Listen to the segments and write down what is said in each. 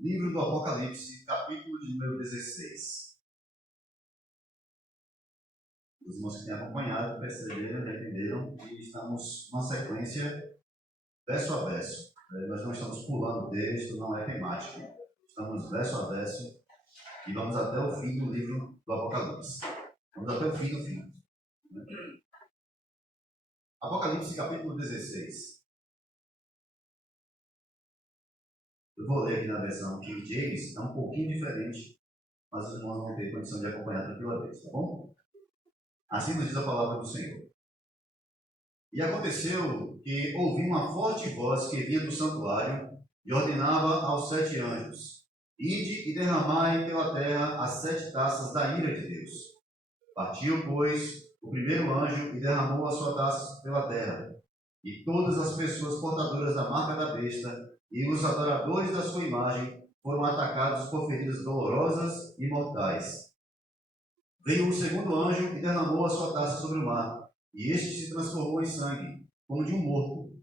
Livro do Apocalipse, capítulo de número 16. Os irmãos que têm acompanhado perceberam, entenderam que estamos numa sequência verso a verso. Nós não estamos pulando o texto, não é temático. Estamos verso a verso e vamos até o fim do livro do Apocalipse. Vamos até o fim do fim. Apocalipse, capítulo 16. Eu vou ler aqui na versão King James, é um pouquinho diferente, mas os irmãos vão ter condição de acompanhar tranquilamente, tá bom? Assim nos diz a palavra do Senhor. E aconteceu que ouvi uma forte voz que vinha do santuário e ordenava aos 7 anjos: Ide e derramai pela terra as 7 taças da ira de Deus. Partiu, pois, o primeiro anjo e derramou a sua taça pela terra. E todas as pessoas portadoras da marca da besta e os adoradores da sua imagem foram atacados por feridas dolorosas e mortais. Veio o segundo anjo e derramou a sua taça sobre o mar, e este se transformou em sangue, como de um morto,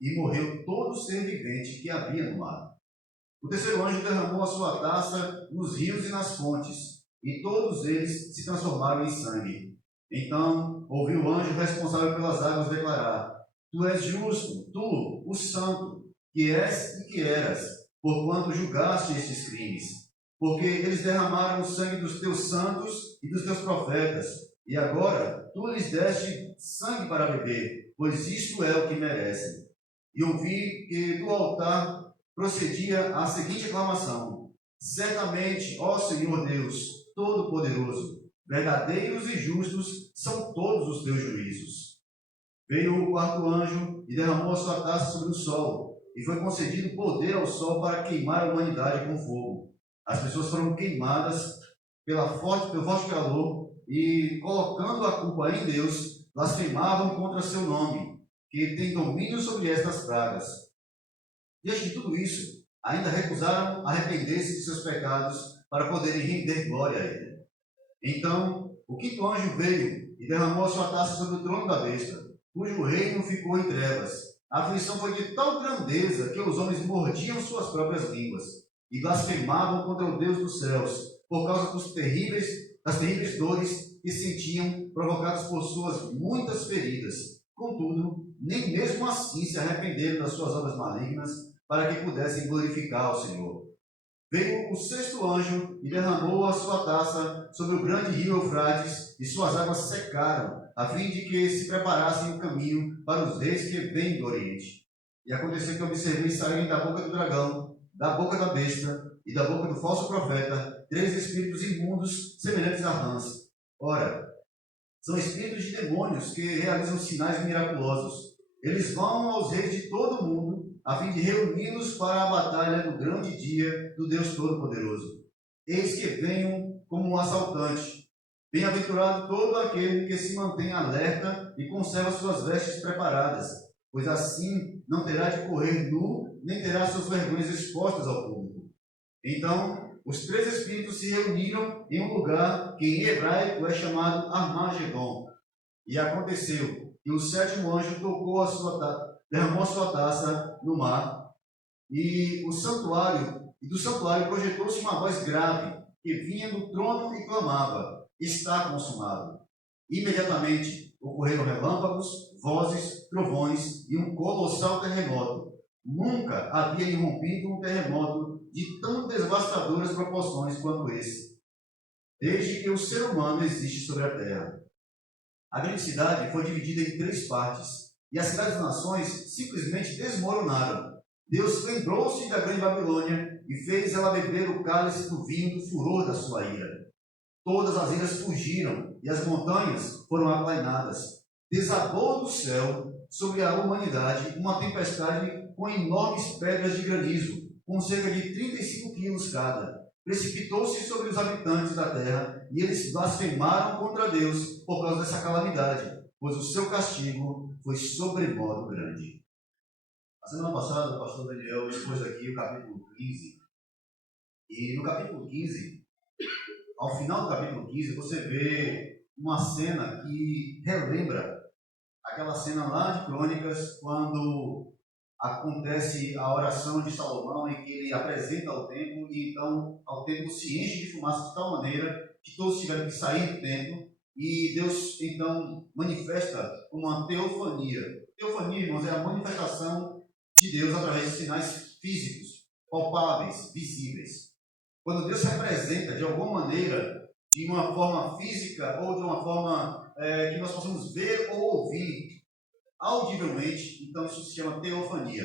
e morreu todo ser vivente que havia no mar. O terceiro anjo derramou a sua taça nos rios e nas fontes, e todos eles se transformaram em sangue. Então ouvi o anjo responsável pelas águas declarar: Tu és justo, tu, o santo, que és e que eras, porquanto julgaste estes crimes. Porque eles derramaram o sangue dos teus santos e dos teus profetas, e agora tu lhes deste sangue para beber, pois isto é o que merecem. E ouvi que do altar procedia a seguinte aclamação: Certamente, ó Senhor Deus Todo-Poderoso, verdadeiros e justos são todos os teus juízos. Veio o quarto anjo e derramou a sua taça sobre o sol, e foi concedido poder ao sol para queimar a humanidade com fogo. As pessoas foram queimadas pelo forte calor e, colocando a culpa em Deus, blasfemavam contra seu nome, que tem domínio sobre estas pragas. Diante de tudo isso, ainda recusaram arrepender-se de seus pecados para poderem render glória a Ele. Então, o quinto anjo veio e derramou a sua taça sobre o trono da besta, cujo reino ficou em trevas. A aflição foi de tal grandeza que os homens mordiam suas próprias línguas e blasfemavam contra o Deus dos céus, por causa das terríveis dores que sentiam, provocadas por suas muitas feridas. Contudo, nem mesmo assim se arrependeram das suas obras malignas, para que pudessem glorificar ao Senhor. Veio o sexto anjo e derramou a sua taça sobre o grande rio Eufrates, e suas águas secaram, a fim de que se preparassem o caminho para os reis que vêm do Oriente. E aconteceu que observei saírem da boca do dragão, da boca da besta e da boca do falso profeta 3 espíritos imundos semelhantes a rãs. Ora, são espíritos de demônios que realizam sinais miraculosos. Eles vão aos reis de todo o mundo, a fim de reuni-los para a batalha no grande dia do Deus Todo-Poderoso. Eis que venham como um assaltante. Bem-aventurado todo aquele que se mantém alerta e conserva suas vestes preparadas, pois assim não terá de correr nu, nem terá suas vergonhas expostas ao público. Então, os 3 espíritos se reuniram em um lugar que em hebraico é chamado Armagedon. E aconteceu que o sétimo anjo derramou a sua taça no mar, e do santuário projetou-se uma voz grave, que vinha do trono e clamava: Está consumado. Imediatamente ocorreram relâmpagos, vozes, trovões e um colossal terremoto. Nunca havia irrompido um terremoto de tão devastadoras proporções quanto esse, desde que o ser humano existe sobre a terra. A grande cidade foi dividida em 3 partes, e as cidades-nações simplesmente desmoronaram. Deus lembrou-se da grande Babilônia e fez ela beber o cálice do vinho do furor da sua ira. Todas as ilhas fugiram e as montanhas foram aplainadas. Desabou do céu sobre a humanidade uma tempestade com enormes pedras de granizo, com cerca de 35 quilos cada. Precipitou-se sobre os habitantes da terra, e eles blasfemaram contra Deus por causa dessa calamidade, pois o seu castigo foi sobremodo grande. A semana passada, o pastor Daniel expôs aqui o capítulo 15, e no capítulo 15, ao final do capítulo 15, você vê uma cena que relembra aquela cena lá de Crônicas, quando acontece a oração de Salomão, em que ele apresenta ao templo, e então o templo se enche de fumaça de tal maneira que todos tiveram que sair do templo, e Deus então manifesta uma teofania. Teofania, irmãos, é a manifestação de Deus através de sinais físicos, palpáveis, visíveis. Quando Deus se apresenta de alguma maneira, de uma forma física ou de uma forma que nós possamos ver ou ouvir audivelmente, então isso se chama teofania.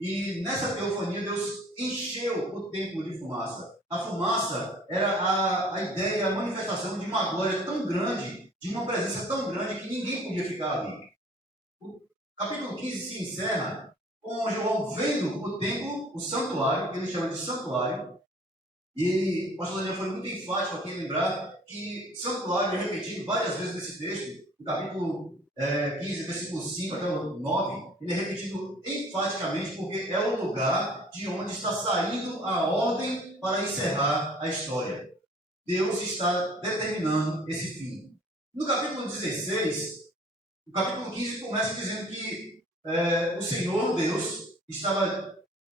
E nessa teofania Deus encheu o templo de fumaça. A fumaça era a ideia, a manifestação de uma glória tão grande, de uma presença tão grande que ninguém podia ficar ali. O capítulo 15 se encerra com João vendo o templo, o santuário, que ele chama de santuário, e o pastor Daniel foi muito enfático aqui em lembrar que santuário é repetido várias vezes nesse texto. No capítulo 15, versículo 5 até o 9, ele é repetido enfaticamente porque é o lugar de onde está saindo a ordem para encerrar a história. Deus está determinando esse fim. No capítulo 16, o capítulo 15 começa dizendo que o Senhor Deus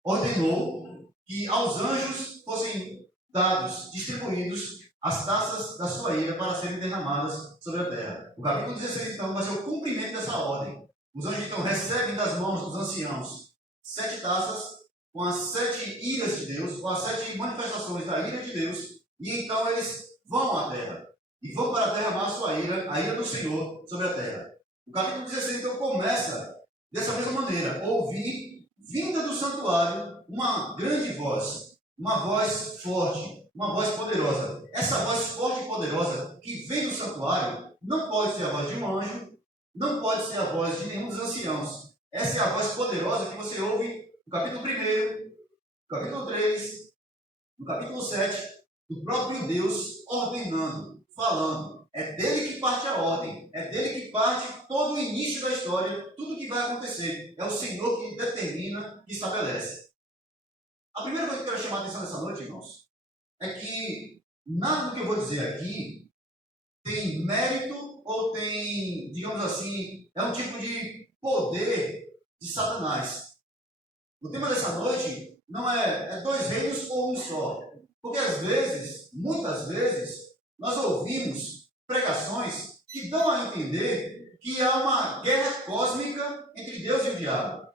ordenou que aos anjos fossem dados, distribuídos as taças da sua ira para serem derramadas sobre a terra. O capítulo 16, então, vai ser o cumprimento dessa ordem. Os anjos, então, recebem das mãos dos anciãos 7 taças com as 7 iras de Deus, com as 7 manifestações da ira de Deus, e então eles vão à terra, e vão para derramar a sua ira, a ira do Senhor, sobre a terra. O capítulo 16, então, começa dessa mesma maneira: ouvi, vinda do santuário, uma grande voz, uma voz forte, uma voz poderosa. Essa voz forte e poderosa que vem do santuário não pode ser a voz de um anjo, não pode ser a voz de nenhum dos anciãos. Essa é a voz poderosa que você ouve no capítulo 1, no capítulo 3, no capítulo 7, do próprio Deus ordenando, falando. É dele que parte a ordem, é dele que parte todo o início da história, tudo que vai acontecer. É o Senhor que determina, que estabelece. A primeira coisa que eu quero chamar a atenção nessa noite, irmãos, é que nada do que eu vou dizer aqui tem mérito ou tem, digamos assim, é um tipo de poder de Satanás. O tema dessa noite não é 2 reinos ou um só. Porque às vezes, muitas vezes, nós ouvimos pregações que dão a entender que há uma guerra cósmica entre Deus e o diabo.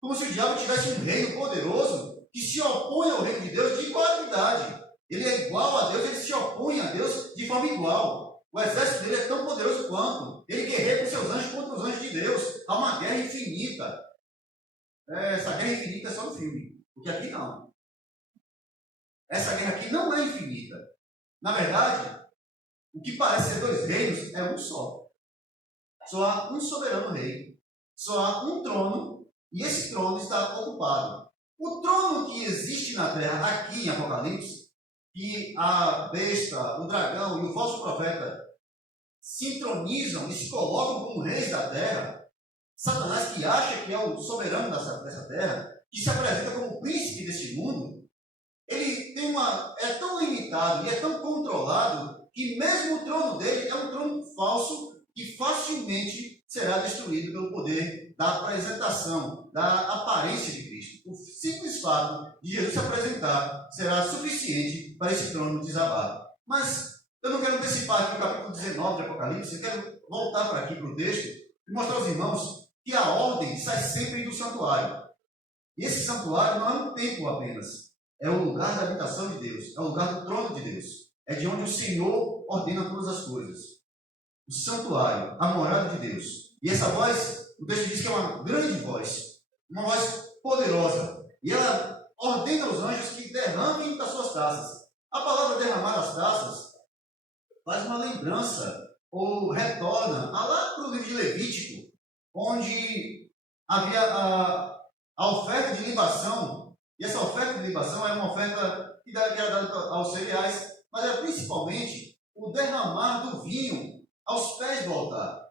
Como se o diabo tivesse um reino poderoso que se opõe ao reino de Deus de igualdade. Ele é igual a Deus, ele se opõe a Deus de forma igual. O exército dele é tão poderoso quanto. Ele guerreia com seus anjos contra os anjos de Deus. Há uma guerra infinita. Essa guerra infinita é só no filme, porque aqui não. Essa guerra aqui não é infinita. Na verdade, o que parece ser 2 reinos é um só. Só há um soberano rei. Só há um trono, e esse trono está ocupado. O trono que existe na terra, aqui em Apocalipse, que a besta, o dragão e o falso profeta se entronizam e se colocam como reis da terra, Satanás, que acha que é o soberano dessa terra, que se apresenta como príncipe deste mundo, ele é tão limitado e é tão controlado que mesmo o trono dele é um trono falso que facilmente será destruído pelo poder da apresentação, da aparência de Cristo. O simples fato de Jesus se apresentar será suficiente para esse trono desabar. Mas eu não quero antecipar aqui o capítulo 19 de Apocalipse, eu quero voltar para aqui para o texto e mostrar aos irmãos que a ordem sai sempre do santuário. E esse santuário não é um templo apenas, é o lugar da habitação de Deus, é o lugar do trono de Deus, é de onde o Senhor ordena todas as coisas. O santuário, a morada de Deus. E essa voz, o texto diz que é uma grande voz, uma voz poderosa, e ela ordena aos anjos que derramem das suas taças. A palavra derramar as taças faz uma lembrança, ou retorna lá para o livro de Levítico, onde havia a oferta de libação, e essa oferta de libação era uma oferta que era dada aos cereais, mas era principalmente o derramar do vinho aos pés do altar.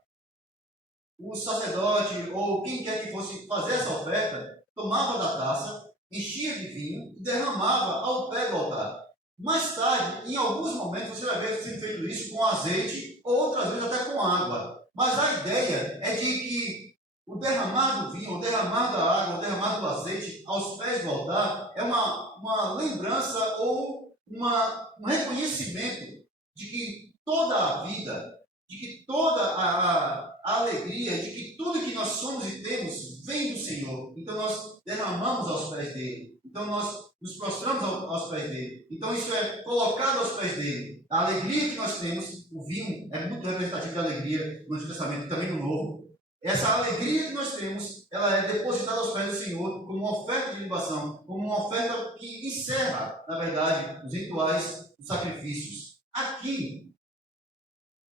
O sacerdote, ou quem quer que fosse fazer essa oferta, tomava da taça, enchia de vinho e derramava ao pé do altar. Mais tarde, em alguns momentos, você vai ver sendo feito isso com azeite, ou outras vezes até com água. Mas a ideia é de que O derramar do vinho, o derramar da água, o derramar do azeite aos pés do altar é uma lembrança ou um reconhecimento de que toda a vida, de que toda a alegria, de que tudo que nós somos e temos vem do Senhor. Então nós derramamos aos pés dele. Então nós nos prostramos aos pés dele. Então isso é colocado aos pés dele. A alegria que nós temos, o vinho é muito representativo de alegria no Antigo Testamento e também no Novo. Essa alegria que nós temos, ela é depositada aos pés do Senhor como uma oferta de libação, como uma oferta que encerra, na verdade, os rituais dos sacrifícios. Aqui,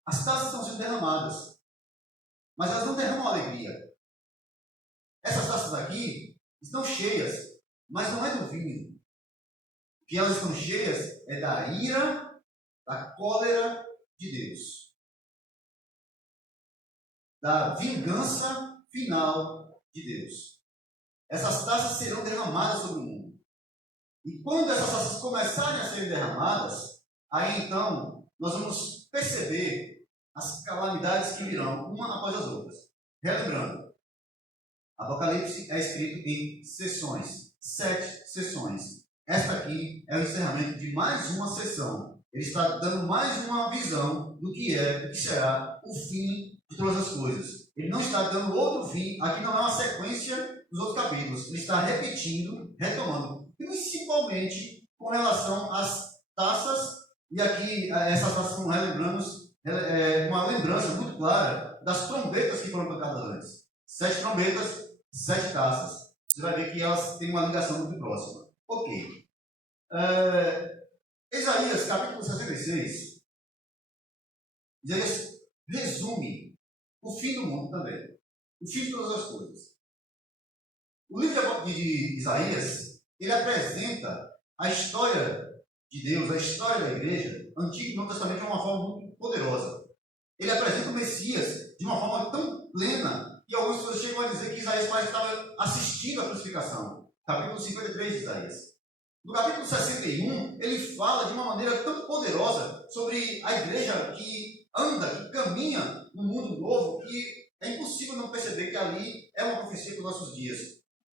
as taças estão sendo derramadas, mas elas não derramam alegria. Essas taças aqui estão cheias, mas não é do vinho. O que elas estão cheias é da ira, da cólera de Deus, da vingança final de Deus. Essas taças serão derramadas sobre o mundo. E quando essas taças começarem a ser derramadas, aí então nós vamos perceber as calamidades que virão uma após as outras. Relembrando, Apocalipse é escrito em sessões, 7 sessões. Esta aqui é o encerramento de mais uma sessão. Ele está dando mais uma visão do que será o fim de todas as coisas. Ele não está dando outro fim. Aqui não é uma sequência dos outros capítulos. Ele está repetindo, retomando, principalmente com relação às taças. E aqui essas taças são uma lembrança muito clara das trombetas que foram tocadas antes. 7 trombetas, 7 taças. Você vai ver que elas têm uma ligação muito próxima. Ok. Isaías, capítulo 66. Isaías resume o fim do mundo também. O fim de todas as coisas. O livro de Isaías, ele apresenta a história de Deus, a história da igreja, Antigo e Novo Testamento, de uma forma muito poderosa. Ele apresenta o Messias de uma forma tão plena que algumas pessoas chegam a dizer que Isaías parece que estava assistindo à crucificação. Capítulo 53 de Isaías. No capítulo 61, ele fala de uma maneira tão poderosa sobre a igreja que anda, que caminha no mundo novo, que é impossível não perceber que ali é uma profecia para os nossos dias.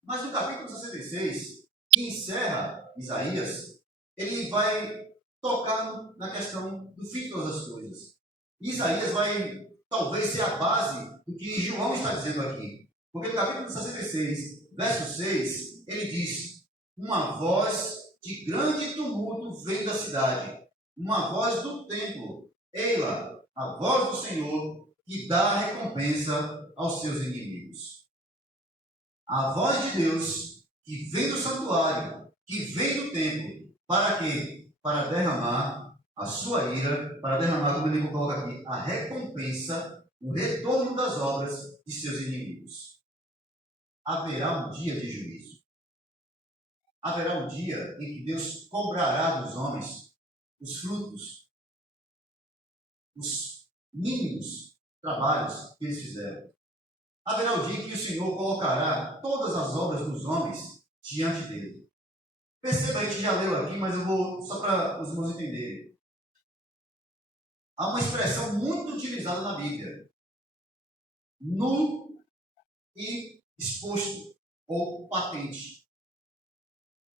Mas no capítulo 66, que encerra Isaías, ele vai tocar na questão do fim de todas as coisas. Isaías vai talvez ser a base do que João está dizendo aqui. Porque no capítulo 66, verso 6, ele diz: uma voz de grande tumulto vem da cidade, uma voz do templo, eila, a voz do Senhor, que dá recompensa aos seus inimigos. A voz de Deus, que vem do santuário, que vem do templo, para quê? Para derramar a sua ira, para derramar, como ele coloca aqui, a recompensa, o retorno das obras de seus inimigos. Haverá um dia de juízo. Haverá um dia em que Deus cobrará dos homens os frutos, os mínimos trabalhos que eles fizeram. Haverá o dia em que o Senhor colocará todas as obras dos homens diante dele. Perceba, a gente já leu aqui, mas eu vou só para os irmãos entenderem. Há uma expressão muito utilizada na Bíblia: nu e exposto, ou patente.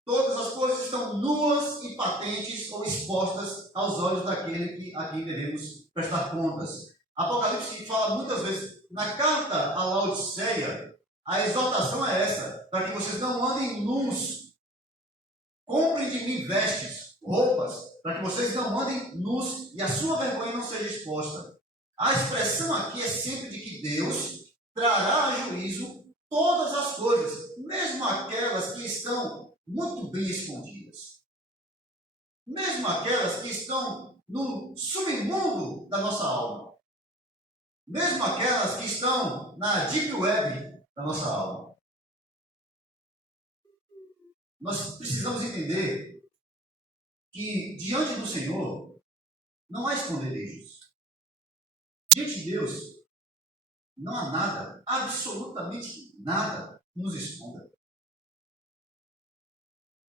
Todas as coisas estão nuas e patentes ou expostas aos olhos daquele que aqui devemos prestar contas. Apocalipse fala muitas vezes, na carta à Laodiceia, a exortação é essa: para que vocês não andem nus, comprem de mim vestes, roupas, para que vocês não andem nus e a sua vergonha não seja exposta. A expressão aqui é sempre de que Deus trará a juízo todas as coisas, mesmo aquelas que estão muito bem escondidas, mesmo aquelas que estão no submundo da nossa alma, mesmo aquelas que estão na deep web da nossa alma. Nós precisamos entender que diante do Senhor não há esconderijos. Diante de Deus não há nada, absolutamente nada que nos esconda.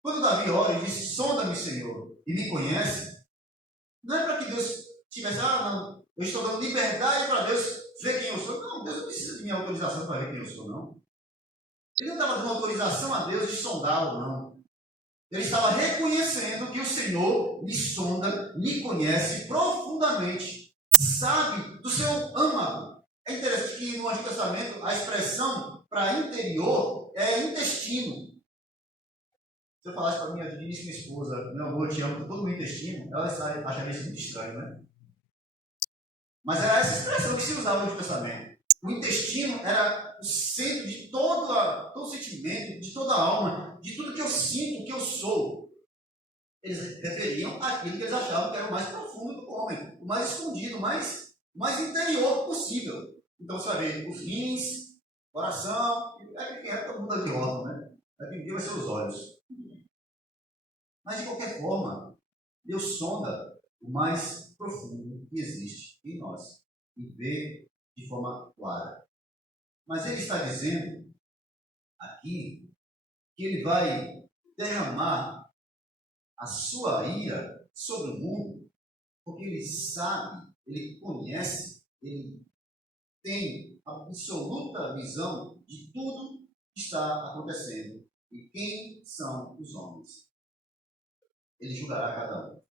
Quando Davi ora e diz: sonda-me, Senhor, e me conhece, não é para que Deus tivesse, não, Eu estou dando liberdade para Deus ver quem eu sou. Não, Deus não precisa de minha autorização para ver quem eu sou, não. Ele não estava dando autorização a Deus de sondá-lo, não. Ele estava reconhecendo que o Senhor lhe sonda, lhe conhece profundamente, sabe do seu âmago. É interessante que no Antigo Testamento a expressão para interior é intestino. Se eu falasse para mim, eu disse minha esposa, meu amor, eu te amo com todo o meu intestino, ela acharia isso muito estranho, né? Mas era essa expressão que se usava no Antigo Testamento. O intestino era o centro de todo o sentimento, de toda a alma, de tudo que eu sinto, que eu sou. Eles referiam àquilo que eles achavam que era o mais profundo do homem, o mais escondido, o mais interior possível. Então você vai ver os rins, coração, todo mundo aqui órgão, né? Aqui vai ser os olhos. Mas de qualquer forma, Deus sonda o mais profundo que existe em nós e vê de forma clara. Mas ele está dizendo aqui que ele vai derramar a sua ira sobre o mundo, porque ele sabe, ele conhece, ele tem a absoluta visão de tudo que está acontecendo e quem são os homens. Ele julgará cada um.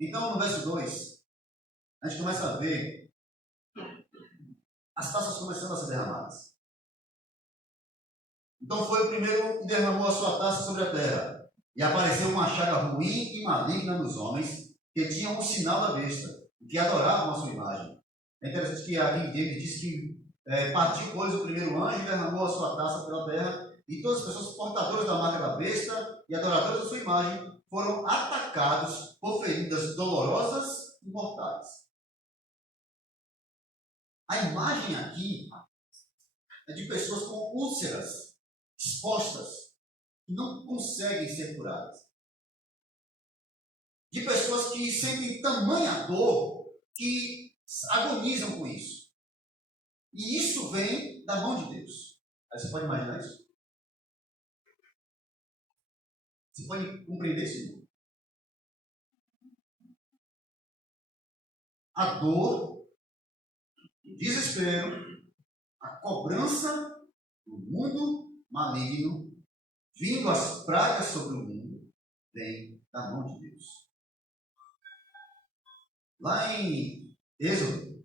Então, no verso 2, a gente começa a ver as taças começando a ser derramadas. Então foi o primeiro que derramou a sua taça sobre a terra. E apareceu uma chaga ruim e maligna nos homens que tinham o sinal da besta, e que adoravam a sua imagem. É interessante que a King James diz que partiu, pois, o primeiro anjo e derramou a sua taça pela terra, e todas as pessoas portadoras da marca da besta e adoradoras da sua imagem foram atacados por feridas dolorosas e mortais. A imagem aqui é de pessoas com úlceras expostas, que não conseguem ser curadas. De pessoas que sentem tamanha dor que agonizam com isso. E isso vem da mão de Deus. Aí você pode imaginar isso? Você pode compreender isso? A dor, o desespero, a cobrança do mundo maligno, vindo as pragas sobre o mundo, vem da mão de Deus. Lá em Êxodo,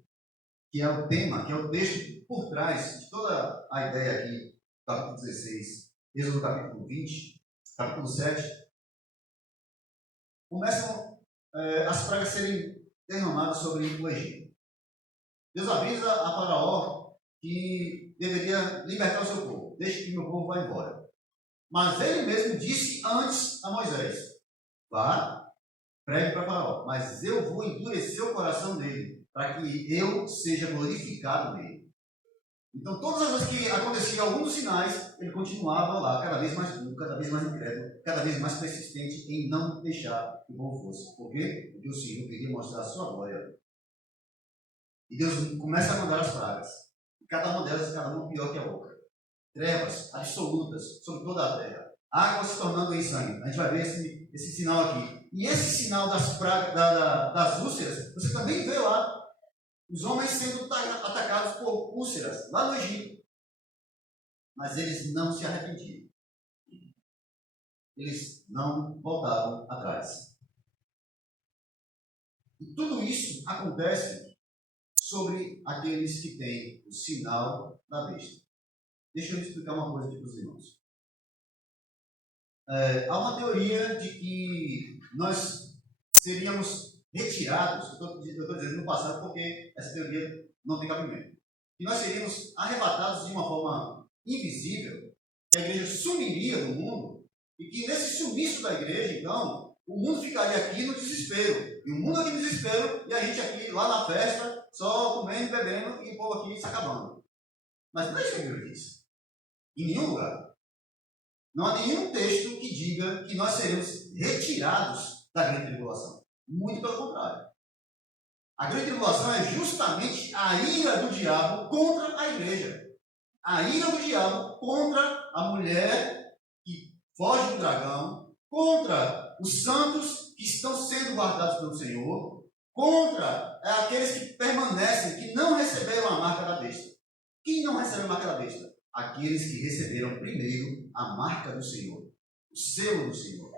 que é o tema, que é o texto por trás de toda a ideia aqui, capítulo 16, Êxodo capítulo 20, capítulo 7, começam as pragas serem derramadas sobre o Egito. Deus avisa a Faraó que deveria libertar o seu povo, deixe que meu povo vá embora. Mas ele mesmo disse antes a Moisés: vá, pregue para Faraó, mas eu vou endurecer o coração dele, para que eu seja glorificado nele. Então, todas as vezes que acontecia algum dos sinais, ele continuava lá, cada vez mais duro, cada vez mais incrédulo, cada vez mais persistente em não deixar que o povo fosse. Por quê? Porque o Senhor queria mostrar a sua glória. E Deus começa a mandar as pragas. E cada uma delas, cada uma pior que a outra. Trevas absolutas sobre toda a terra. Água se tornando em sangue. A gente vai ver esse sinal aqui. E esse sinal das pragas, das úlceras, você também vê lá. Os homens sendo atacados por úlceras, lá no Egito. Mas eles não se arrependiam. Eles não voltavam atrás. E tudo isso acontece sobre aqueles que têm o sinal da besta. Deixa eu explicar uma coisa aqui para os irmãos. Há uma teoria de que nós seríamos retirados, eu estou dizendo no passado porque essa teoria não tem cabimento, que nós seríamos arrebatados de uma forma invisível, que a igreja sumiria do mundo, e que nesse sumiço da igreja, então, o mundo ficaria aqui no desespero, e o mundo aqui no desespero, e a gente aqui lá na festa, só comendo, bebendo, e o povo aqui se acabando. Mas não é isso que a Bíblia diz. Em nenhum lugar. Não há nenhum texto que diga que nós seremos retirados da grande tribulação. Muito pelo contrário. A grande tribulação é justamente a ira do diabo contra a igreja. A ira do diabo contra a mulher que foge do dragão, contra os santos que estão sendo guardados pelo Senhor, contra aqueles que permanecem, que não receberam a marca da besta. Quem não recebeu a marca da besta? Aqueles que receberam primeiro a marca do Senhor, o selo do Senhor.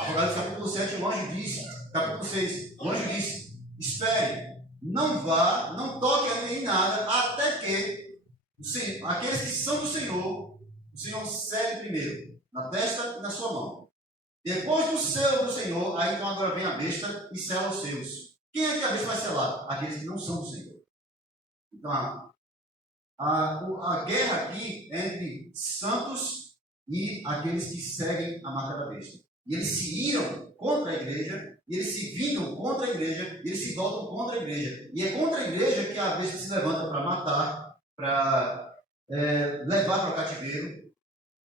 Apocalipse capítulo 7, o anjo disse, capítulo 6, o anjo disse: espere, não vá, não toque em nada, até que o Senhor, aqueles que são do Senhor, o Senhor sele primeiro, na testa e na sua mão. Depois do selo do Senhor, aí então agora vem a besta e sela os seus. Quem é que a besta vai selar? Aqueles que não são do Senhor. Então, a guerra aqui é entre santos e aqueles que seguem a marca da besta. E eles se iram contra a igreja, e eles se vingam contra a igreja, e eles se voltam contra a igreja. E é contra a igreja que a besta se levanta para matar, para levar para o cativeiro.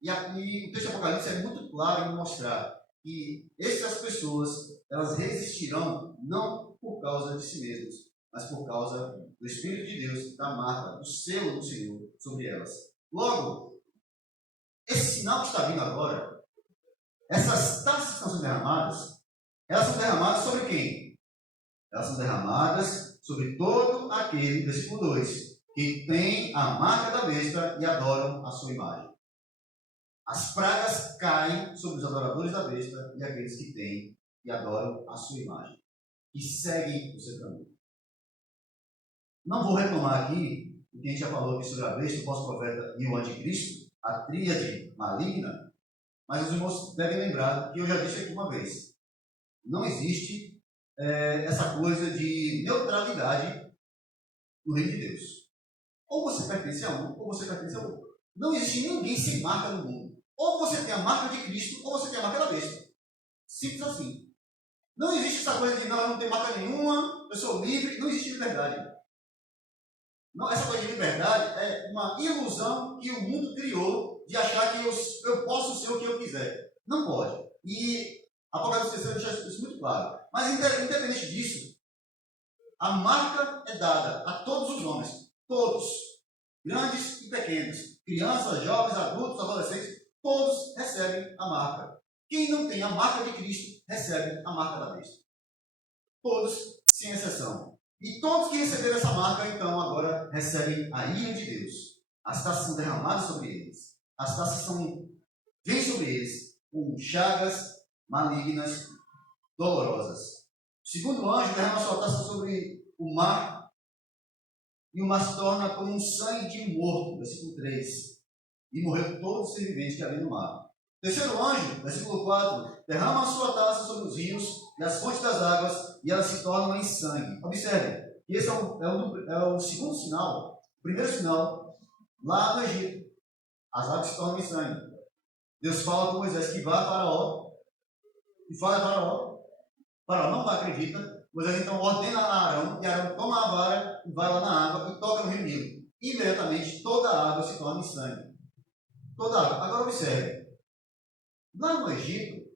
E o texto do Apocalipse é muito claro em mostrar que essas pessoas, elas resistirão não por causa de si mesmas, mas por causa do Espírito de Deus, da marca, do selo do Senhor sobre elas. Logo, esse sinal que está vindo agora, essas taças que estão sendo derramadas, elas são derramadas sobre quem? Elas são derramadas sobre todo aquele, versículo 2, que tem a marca da besta e adoram a sua imagem. As pragas caem sobre os adoradores da besta e aqueles que têm e adoram a sua imagem, que seguem o seu caminho. Não vou retomar aqui o que a gente já falou aqui sobre a besta, o falso profeta e o anticristo, a tríade maligna, mas os irmãos devem lembrar que eu já disse aqui uma vez: não existe essa coisa de neutralidade no reino de Deus. Ou você pertence a um, ou você pertence a outro. Não existe ninguém sem marca no mundo. Ou você tem a marca de Cristo, ou você tem a marca da besta. Simples assim. Não existe essa coisa de não, eu não tenho marca nenhuma, eu sou livre. Não existe liberdade. Não, essa coisa de liberdade é uma ilusão que o mundo criou de achar que eu posso ser o que eu quiser. Não pode. E a Apocalipse 3 deixa isso muito claro. Mas independente disso, a marca é dada a todos os homens. Todos. Grandes e pequenos. Crianças, jovens, adultos, adolescentes. Todos recebem a marca. Quem não tem a marca de Cristo, recebe a marca da besta. Todos, sem exceção. E todos que receberam essa marca, então, agora recebem a ira de Deus. As taças são derramadas sobre eles. As taças vêm sobre eles com chagas malignas, dolorosas. O segundo anjo derrama sua taça sobre o mar, e o mar se torna como um sangue de morto, versículo 3. E morreu todos os seres viventes que havia no mar. O terceiro anjo, versículo 4, derrama a sua taça sobre os rios e as fontes das águas, e elas se tornam em sangue. Observe, que esse é o segundo sinal, o primeiro sinal, lá no Egito. As águas se tornam em sangue. Deus fala com Moisés que vá a Faraó, e fala a Faraó. Faraó não acredita. Moisés então ordena a Arão, e Arão toma a vara e vai lá na água e toca no rio Nilo. Imediatamente toda a água se torna em sangue. Toda a água. Agora observe. Lá no Egito,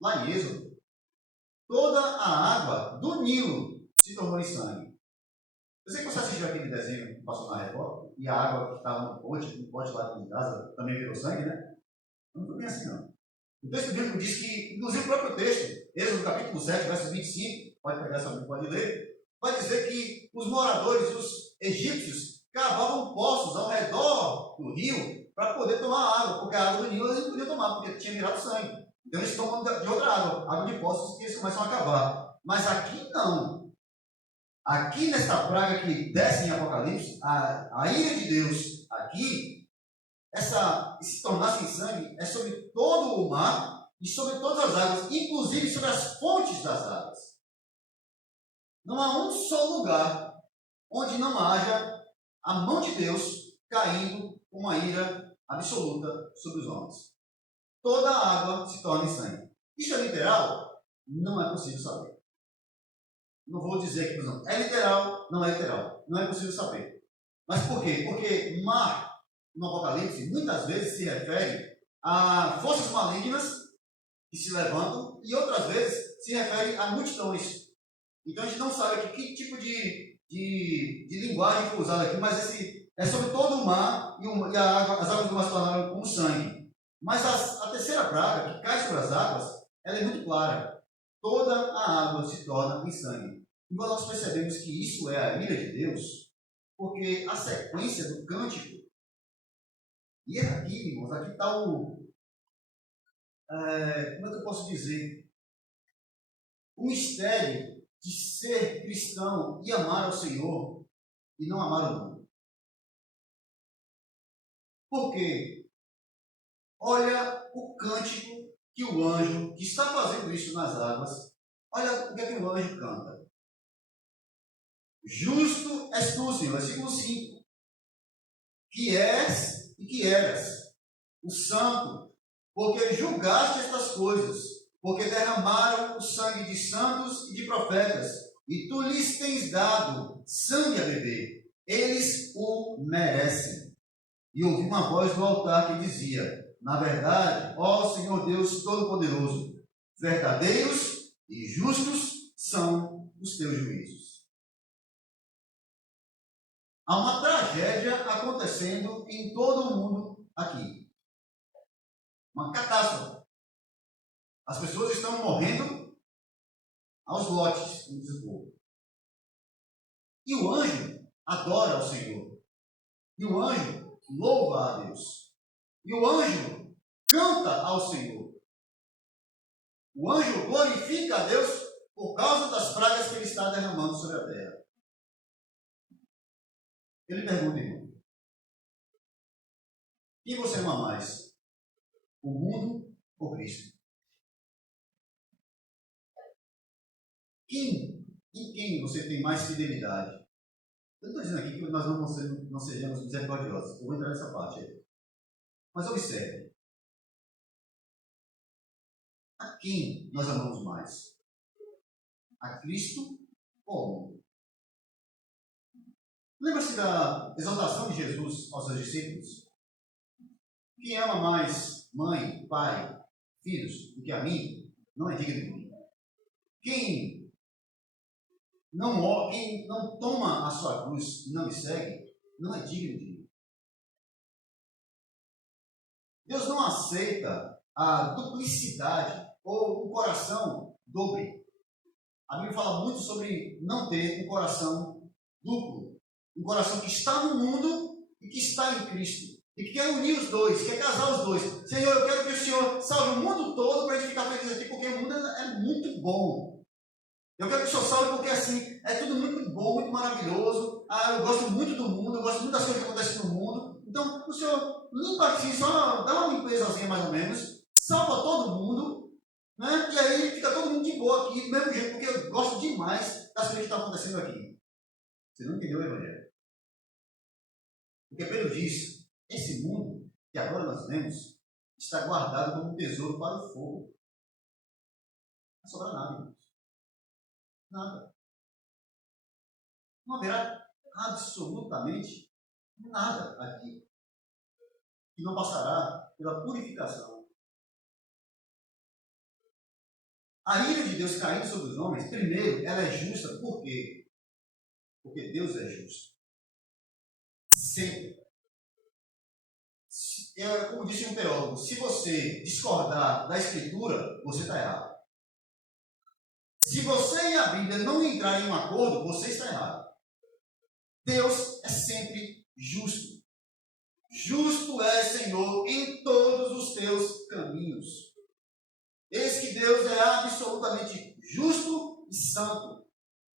lá em Êxodo, toda a água do Nilo se tornou em sangue. Eu sei que você assistiu aquele desenho que passou na Record, e a água que estava no pote lá em casa, também virou sangue, né? Não foi bem assim, não. O texto bíblico diz que, inclusive o próprio texto, Êxodo capítulo 7, verso 25, pode pegar essa Bíblia, pode ler, vai dizer que os moradores, os egípcios, cavavam poços ao redor do rio para poder tomar água, porque a água do Nilo eles não podiam tomar, porque tinha virado sangue. Então eles tomam de outra água de poços, que eles começam a cavar. Mas aqui não. Aqui nesta praga que desce em Apocalipse, a ira de Deus aqui, se tornar sem sangue, é sobre todo o mar e sobre todas as águas, inclusive sobre as fontes das águas. Não há um só lugar onde não haja a mão de Deus caindo com uma ira absoluta sobre os homens. Toda a água se torna em sangue. Isso é literal? Não é possível saber. Não vou dizer que não. É literal, não é literal. Não é possível saber. Mas por quê? Porque mar, no Apocalipse, muitas vezes se refere a forças malignas que se levantam e outras vezes se refere a multidões. Então a gente não sabe aqui que tipo de linguagem foi usada aqui, mas esse é sobre todo o mar e as águas do mar se tornaram como sangue. Mas a terceira praga, que cai sobre as águas, ela é muito clara. Toda a água se torna em sangue. E nós percebemos que isso é a ira de Deus, porque a sequência do cântico, e aqui, irmãos, aqui está como é que eu posso dizer? O mistério de ser cristão e amar ao Senhor e não amar o mundo. Por quê? Olha o cântico que o anjo, que está fazendo isso nas águas, olha o que é que o anjo canta. Justo és tu, Senhor, versículo 5, que és e que eras, o santo, porque julgaste estas coisas, porque derramaram o sangue de santos e de profetas, e tu lhes tens dado sangue a beber, eles o merecem. E ouvi uma voz do altar que dizia: na verdade, ó Senhor Deus Todo-Poderoso, verdadeiros e justos são os teus juízos. Há uma tragédia acontecendo em todo o mundo aqui. Uma catástrofe. As pessoas estão morrendo aos lotes, como diz o povo. E o anjo adora ao Senhor. E o anjo louva a Deus. E o anjo canta ao Senhor. O anjo glorifica a Deus por causa das pragas que ele está derramando sobre a terra. Ele pergunta, irmão: quem você ama mais? O mundo ou Cristo? Em quem você tem mais fidelidade? Eu não estou dizendo aqui que nós não sejamos misericordiosos. Eu vou entrar nessa parte aí. Mas observe. A quem nós amamos mais? A Cristo ou ao mundo? Lembra-se da exaltação de Jesus aos seus discípulos? Quem ama mais mãe, pai, filhos do que a mim, não é digno de mim. Quem não toma a sua cruz e não me segue, não é digno de mim. Deus não aceita a duplicidade ou um coração dobre. A Bíblia fala muito sobre não ter um coração duplo. Um coração que está no mundo e que está em Cristo. E que quer unir os dois, quer casar os dois. Senhor, eu quero que o Senhor salve o mundo todo para a gente ficar feliz aqui, porque o mundo é muito bom. Eu quero que o Senhor salve porque assim, é tudo muito bom, muito maravilhoso. Eu gosto muito do mundo, eu gosto muito das coisas que acontecem no mundo. Então, o Senhor limpa assim, só dá uma limpezazinha mais ou menos, salva todo mundo, né? E aí fica todo mundo de boa aqui, do mesmo jeito, porque eu gosto demais das coisas que estão acontecendo aqui. Você não entendeu o Evangelho? Porque Pedro diz: esse mundo que agora nós vemos está guardado como um tesouro para o fogo. Não sobra nada, irmãos. Nada. Não haverá absolutamente nada aqui que não passará pela purificação. A ira de Deus caindo sobre os homens, primeiro, ela é justa. Por quê? Porque Deus é justo. Sempre. Como disse um teólogo, se você discordar da Escritura, você está errado. Se você e a Bíblia não entrarem em um acordo, você está errado. Deus é sempre justo. Justo é, Senhor, em todos os teus caminhos. Eis que Deus é absolutamente justo e santo.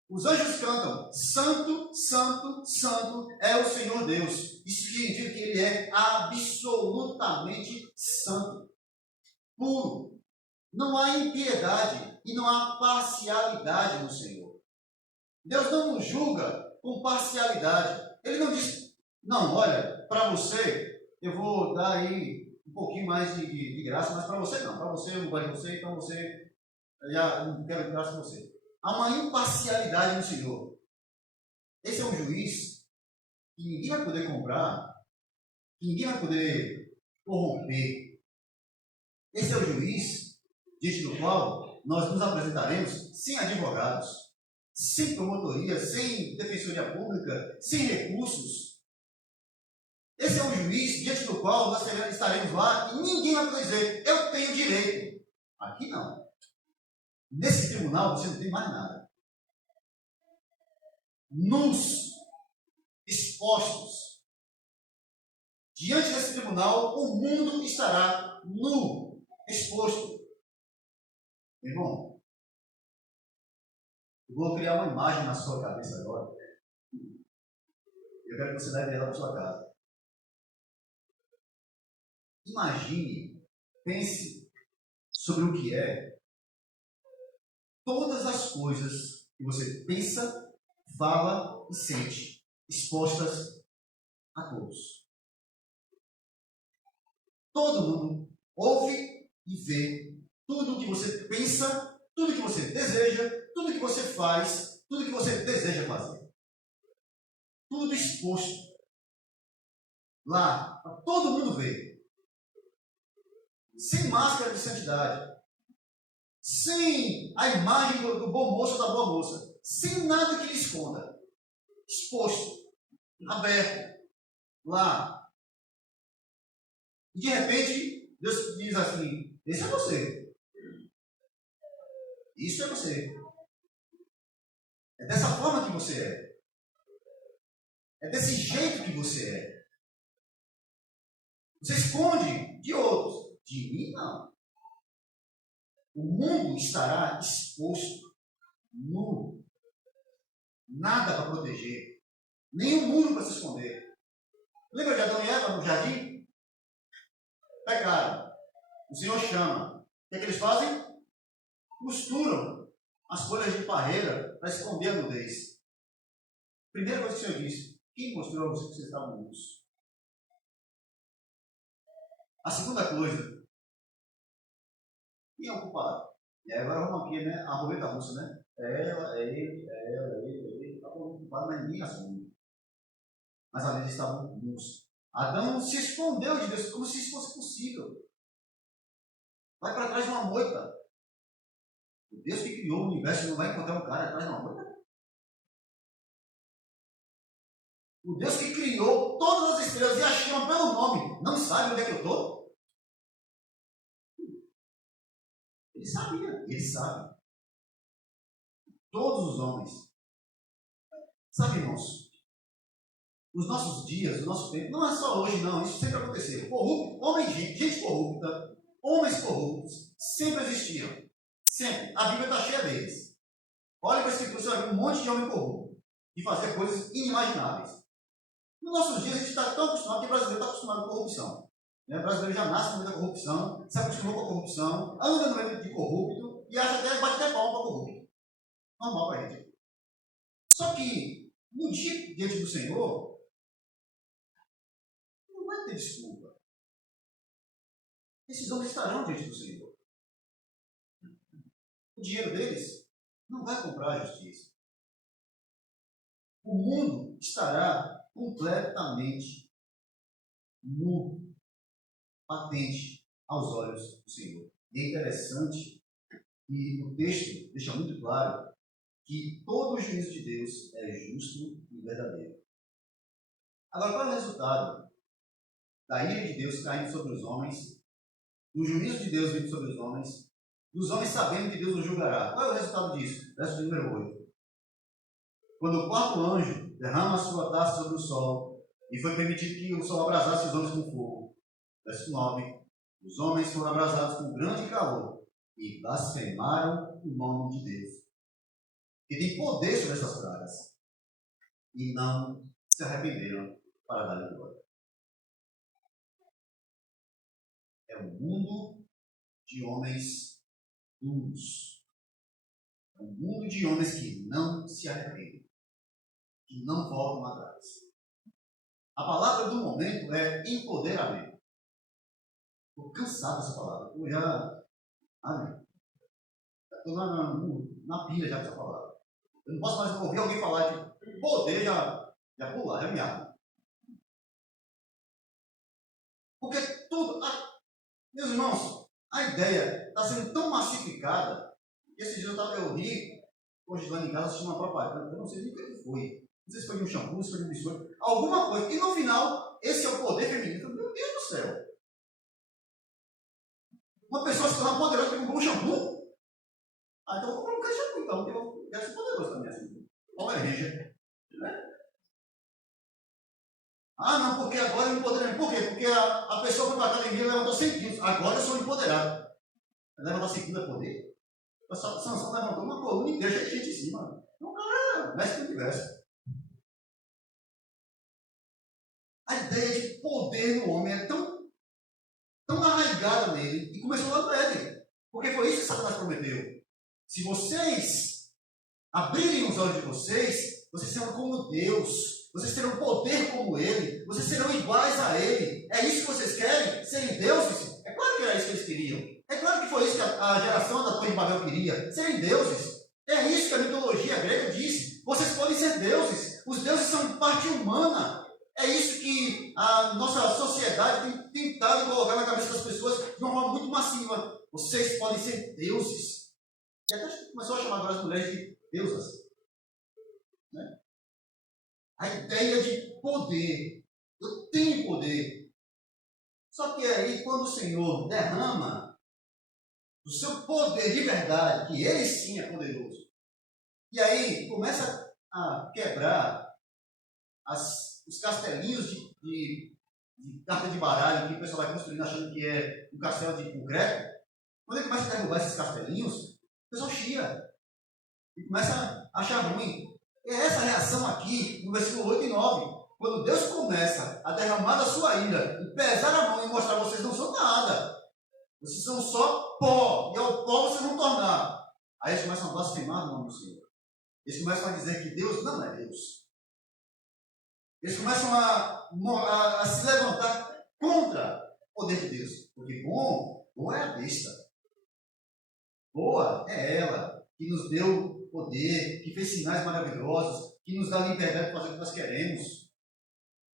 Os anjos cantam: Santo, Santo, Santo é o Senhor Deus. Isso significa que Ele é absolutamente santo, puro. Não há impiedade e não há parcialidade no Senhor. Deus não nos julga com parcialidade. Ele não diz: não, olha, para você eu vou dar aí um pouquinho mais de graça, mas para você não. Para você eu não gosto de você, então você já não quero graça de você. Há uma imparcialidade no Senhor. Esse é um juiz que ninguém vai poder comprar, que ninguém vai poder corromper. Esse é o juiz diante do qual nós nos apresentaremos sem advogados, sem promotoria, sem defensoria pública, sem recursos. Esse é um juiz diante do qual nós estaremos lá e ninguém vai poder dizer: eu tenho direito. Aqui não. Nesse tribunal você não tem mais nada. nus, expostos. Diante desse tribunal, o mundo estará nu, exposto. Meu irmão, eu vou criar uma imagem na sua cabeça agora. Eu quero que você leve ela para sua casa. Imagine, pense sobre o que é todas as coisas que você pensa, fala e sente, expostas a todos. Todo mundo ouve e vê tudo o que você pensa, tudo que você deseja, tudo que você faz, tudo que você deseja fazer. Tudo exposto lá, para todo mundo ver. Sem máscara de santidade. Sem a imagem do bom moço ou da boa moça. Sem nada que lhe esconda. Exposto. Aberto. Lá. E de repente, Deus diz assim: esse é você. Isso é você. É dessa forma que você é. É desse jeito que você é. Você esconde de outros. De mim, não. O mundo estará exposto, nu. Nada para proteger. Nem um muro para se esconder. Lembra de Adão e Eva no jardim? Pecaram. O Senhor chama. O que é que eles fazem? Costuram as folhas de parreira para esconder a nudez. Primeira coisa que o Senhor disse: quem mostrou a você que vocês estavam nus? A segunda coisa: quem é o culpado? E aí agora vamos aqui, né? A roleta russa, né? Ela, ele. Tá bom, culpado, mas ninguém assume. Mas ali eles estavam nus. Adão se escondeu de Deus como se isso fosse possível. Vai para trás de uma moita. O Deus que criou o universo não vai encontrar um cara atrás de uma moita. O Deus que criou todas as estrelas e as chama pelo nome, não sabe onde é que eu estou? Ele sabia, ele sabe. Todos os homens. Sabe, irmãos, os nossos dias, o nosso tempo, não é só hoje não, isso sempre aconteceu. Corrupto, homem, gente corrupta, homens corruptos, sempre existiram. Sempre. A Bíblia está cheia deles. Olha para a Escritura, você vai ver um monte de homem corrupto, de fazer coisas inimagináveis. Nos nossos dias a gente está tão acostumado, que o brasileiro está acostumado com corrupção. O brasileiro já nasce com muita corrupção, se acostumou com a corrupção, anda no meio de corrupto e acha até bate até palma para corrupto. Normal para a gente. Só que, no dia diante do Senhor, não vai ter desculpa. Esses homens estarão diante do Senhor. O dinheiro deles não vai comprar a justiça. O mundo estará completamente nu, patente aos olhos do Senhor. E é interessante que o texto deixa muito claro que todo o juízo de Deus é justo e verdadeiro. Agora, qual é o resultado da ira de Deus caindo sobre os homens, do juízo de Deus vindo sobre os homens, dos homens sabendo que Deus os julgará? Qual é o resultado disso? Verso número 8. Quando o quarto anjo derrama a sua taça sobre o sol, e foi permitido que o sol abrasasse os homens com fogo. Verso 9. Os homens foram abrasados com grande calor e blasfemaram o nome de Deus, que tem poder sobre essas pragas, e não se arrependeram para dar-lhe glória. É um mundo de homens duros. É um mundo de homens que não se arrependem, que não voltam atrás. A palavra do momento é empoderamento. Estou cansado dessa palavra. Eu já estou na pilha já dessa palavra. Eu não posso mais ouvir alguém falar de poder já pular, já me arma. Porque tudo, meus irmãos, a ideia está sendo tão massificada que esses dias eu ri, hoje lá em casa assistindo uma propaganda, eu não sei nem o que foi. Não sei se foi de um shampoo, se foi de um biscoito, alguma coisa. E no final, esse é o poder feminino. Meu Deus do céu! Uma pessoa se torna poderosa porque comprou um shampoo? Então eu vou comprar um shampoo, então, porque eu quero ser poderoso também assim. Qual é a regra? Ah, não, porque agora eu empoderei. Por quê? Porque a pessoa foi para a academia e levantou 100 quilos. Agora eu sou empoderado. Levantar 100 quilos é poder? Sansão levantou uma coluna inteira cheia de gente em cima. Não, cara, mestre do universo. A ideia de poder no homem é tão arraigada nele e começou lá no Éden. Porque foi isso que Satanás prometeu. Se vocês abrirem os olhos de vocês, vocês serão como Deus. Vocês terão poder como Ele. Vocês serão iguais a Ele. É isso que vocês querem? Serem deuses? É claro que era isso que eles queriam. É claro que foi isso que a geração da Torre de Babel queria. Serem deuses. É isso que a mitologia grega diz. Vocês podem ser deuses. Os deuses são parte humana. É isso que a nossa sociedade tem tentado colocar na cabeça das pessoas de uma forma muito massiva. Vocês podem ser deuses. E até começou a chamar agora as mulheres de deusas. Né? A ideia de poder. Eu tenho poder. Só que aí, quando o Senhor derrama o seu poder de verdade, que Ele sim é poderoso, e aí começa a quebrar os castelinhos de carta de baralho que o pessoal vai construindo achando que é um castelo de concreto. Quando ele começa a derrubar esses castelinhos, o pessoal chia e começa a achar ruim. É essa reação aqui no versículo 8 e 9. Quando Deus começa a derramar da sua ira e pesar a mão e mostrar que vocês não são nada, vocês são só pó, e ao pó vocês vão tornar. Aí eles começam a blasfemar no nome do Senhor. Eles começam a dizer que Deus não é Deus. Eles começam a se levantar contra o poder de Deus. Porque bom é a besta. Boa é ela, que nos deu poder, que fez sinais maravilhosos, que nos dá liberdade para fazer o que nós queremos.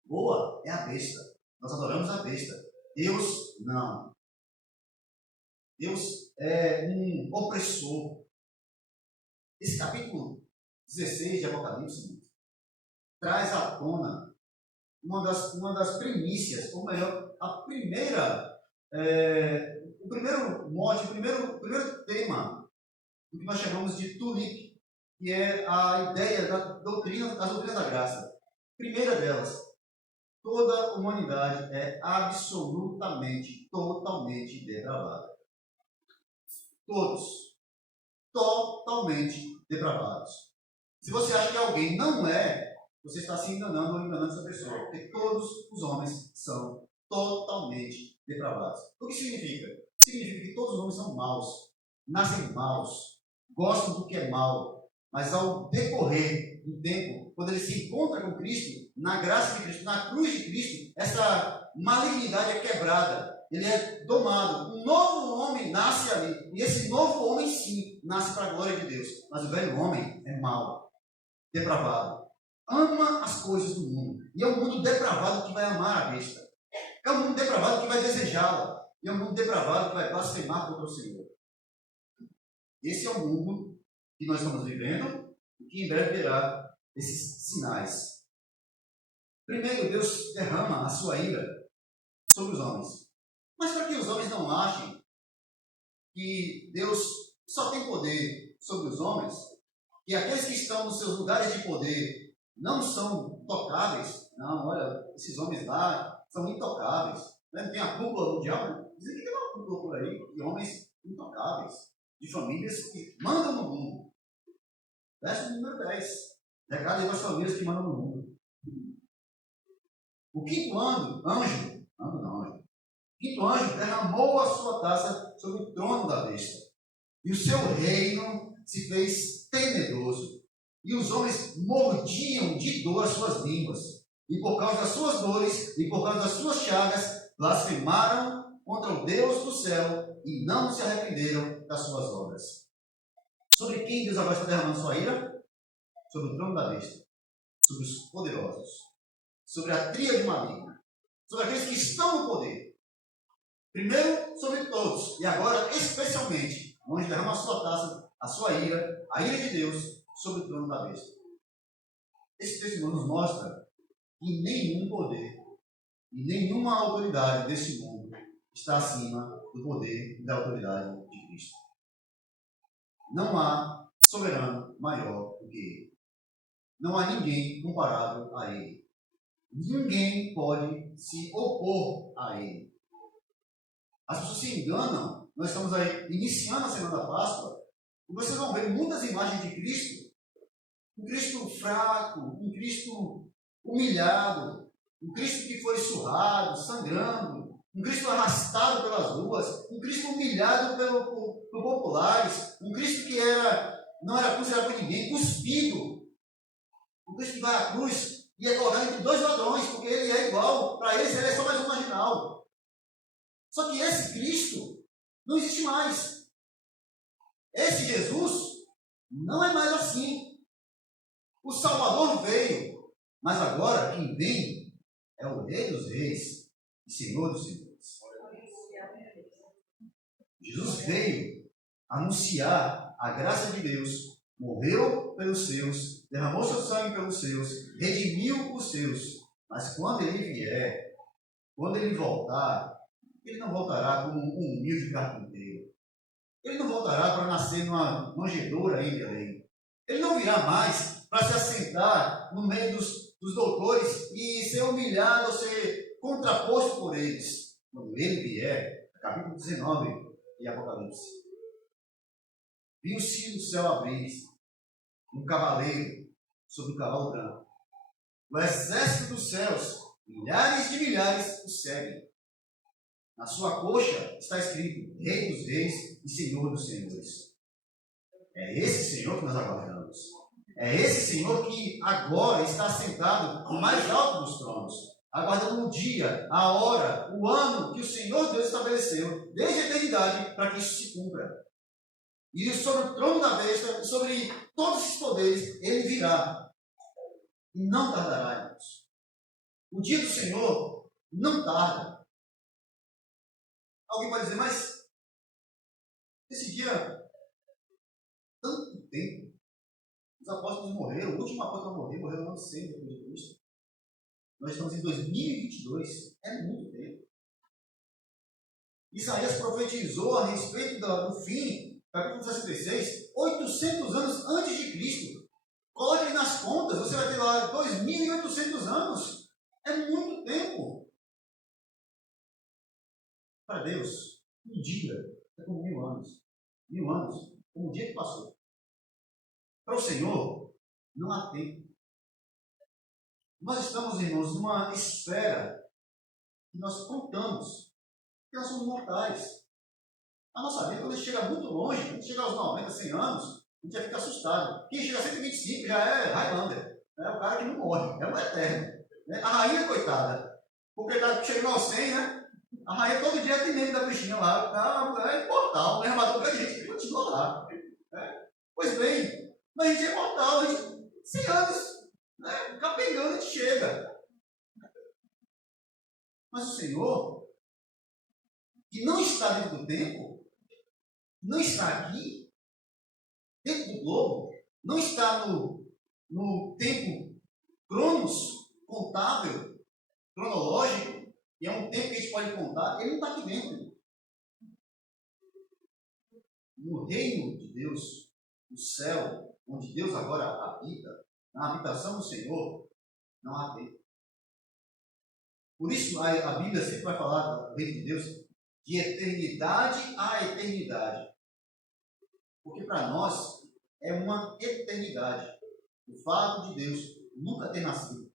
Boa é a besta. Nós adoramos a besta. Deus não. Deus é um opressor. Esse capítulo 16 de Apocalipse traz à tona uma das primícias, ou melhor, o primeiro mote, o primeiro tema do que nós chamamos de tulip, que é a ideia das doutrinas da graça. Primeira delas, toda a humanidade é absolutamente, totalmente depravada. Todos. Totalmente depravados. Se você acha que alguém não é, você está se enganando ou enganando essa pessoa. Porque todos os homens são totalmente depravados. O que significa? Significa que todos os homens são maus. Nascem maus. Gostam do que é mal. Mas ao decorrer do tempo, quando ele se encontra com Cristo, na graça de Cristo, na cruz de Cristo, essa malignidade é quebrada. Ele é domado. Um novo homem nasce ali. E esse novo homem, sim, nasce para a glória de Deus. Mas o velho homem é mau, depravado. Ama as coisas do mundo. E é o mundo depravado que vai amar a besta. É o mundo depravado que vai desejá-la. E é o mundo depravado que vai blasfemar contra o Senhor. Esse é o mundo que nós estamos vivendo e que em breve verá esses sinais. Primeiro, Deus derrama a sua ira sobre os homens. Mas para que os homens não achem que Deus só tem poder sobre os homens, que aqueles que estão nos seus lugares de poder não são tocáveis. Não, olha, esses homens lá são intocáveis. Tem a cúpula mundial, dizem que tem uma cúpula por aí de homens intocáveis, de famílias que mandam no mundo. Verso número 10. Recado aí para as famílias que mandam no mundo. O quinto anjo, o quinto anjo derramou a sua taça sobre o trono da besta. E o seu reino se fez tenebroso. E os homens mordiam de dor as suas línguas. E por causa das suas dores e por causa das suas chagas, blasfemaram contra o Deus do céu e não se arrependeram das suas obras. Sobre quem Deus agora está derramando sua ira? Sobre o trono da besta. Sobre os poderosos. Sobre a tríade maligna. Sobre aqueles que estão no poder. Primeiro, sobre todos. E agora, especialmente, onde derrama a sua taça, a sua ira, a ira de Deus, sobre o trono da besta. Esse texto nos mostra que nenhum poder e nenhuma autoridade desse mundo está acima do poder e da autoridade de Cristo. Não há soberano maior do que Ele. Não há ninguém comparável a Ele. Ninguém pode se opor a ele. As pessoas se enganam. Nós estamos aí iniciando a semana da Páscoa. E vocês vão ver muitas imagens de Cristo. Um Cristo fraco, um Cristo humilhado, um Cristo que foi surrado, sangrando, um Cristo arrastado pelas ruas, um Cristo humilhado por populares, um Cristo que não era considerado por ninguém, cuspido. Um Cristo que vai à cruz e é colocado entre dois ladrões, porque ele é igual, para eles ele é só mais um marginal. Só que esse Cristo não existe mais. Esse Jesus não é mais assim. O Salvador veio, mas agora quem vem é o Rei dos Reis e Senhor dos Senhores. Jesus veio anunciar a graça de Deus, morreu pelos seus, derramou seu sangue pelos seus, redimiu os seus. Mas quando ele vier, quando ele voltar, ele não voltará como um humilde carpinteiro. Ele não voltará para nascer numa manjedoura em Belém. Ele não virá mais para se assentar no meio dos doutores e ser humilhado ou ser contraposto por eles. Quando ele vier, capítulo 19 de Apocalipse, viu-se o céu abrir, um cavaleiro sobre um cavalo branco. O exército dos céus, milhares de milhares, o seguem. Na sua coxa está escrito Rei dos Reis e Senhor dos Senhores. É esse Senhor que nós aguardamos. É esse Senhor que agora está sentado no mais alto dos tronos, aguardando o dia, a hora, o ano que o Senhor Deus estabeleceu, desde a eternidade, para que isso se cumpra. E sobre o trono da besta, e sobre todos esses poderes, ele virá. E não tardará, irmãos. O dia do Senhor não tarda. Alguém pode dizer, mas esse dia, tanto tempo, os apóstolos morreram, o último apóstolo morreu no ano 100 depois de Cristo. Nós estamos em 2022, é muito tempo. Isaías profetizou a respeito do fim, capítulo 66, 800 anos antes de Cristo. Coloque aí nas contas, você vai ter lá 2.800 anos. É muito tempo. Para Deus, um dia é como 1.000 anos. 1.000 anos, como um dia que passou. Para o Senhor, não há tempo. Nós estamos, irmãos, numa esfera que nós contamos, que nós somos mortais. A nossa vida, quando a gente chega muito longe, quando a gente chega aos 90, 100 anos, a gente já fica assustado. Quem chega a 125 já é Highlander, é o cara que não morre, é o eterno. Né? A rainha, coitada, porque está chegando aos 100, né? A rainha todo dia tem meme da bichinha lá, a mulher é imortal, né? Matou pra gente, que continua lá. Né? Pois bem, mas a gente é imortal, a gente, 100 anos, né? Capengando, a gente chega. Mas o Senhor, que não está dentro do tempo, não está aqui, dentro do globo, não está no tempo cronos, contável, cronológico, que é um tempo que a gente pode contar, ele não está aqui dentro. No reino de Deus, no céu, onde Deus agora habita, na habitação do Senhor, não há tempo. Por isso a Bíblia sempre vai falar do reino de Deus de eternidade a eternidade. Porque para nós é uma eternidade. O fato de Deus nunca ter nascido,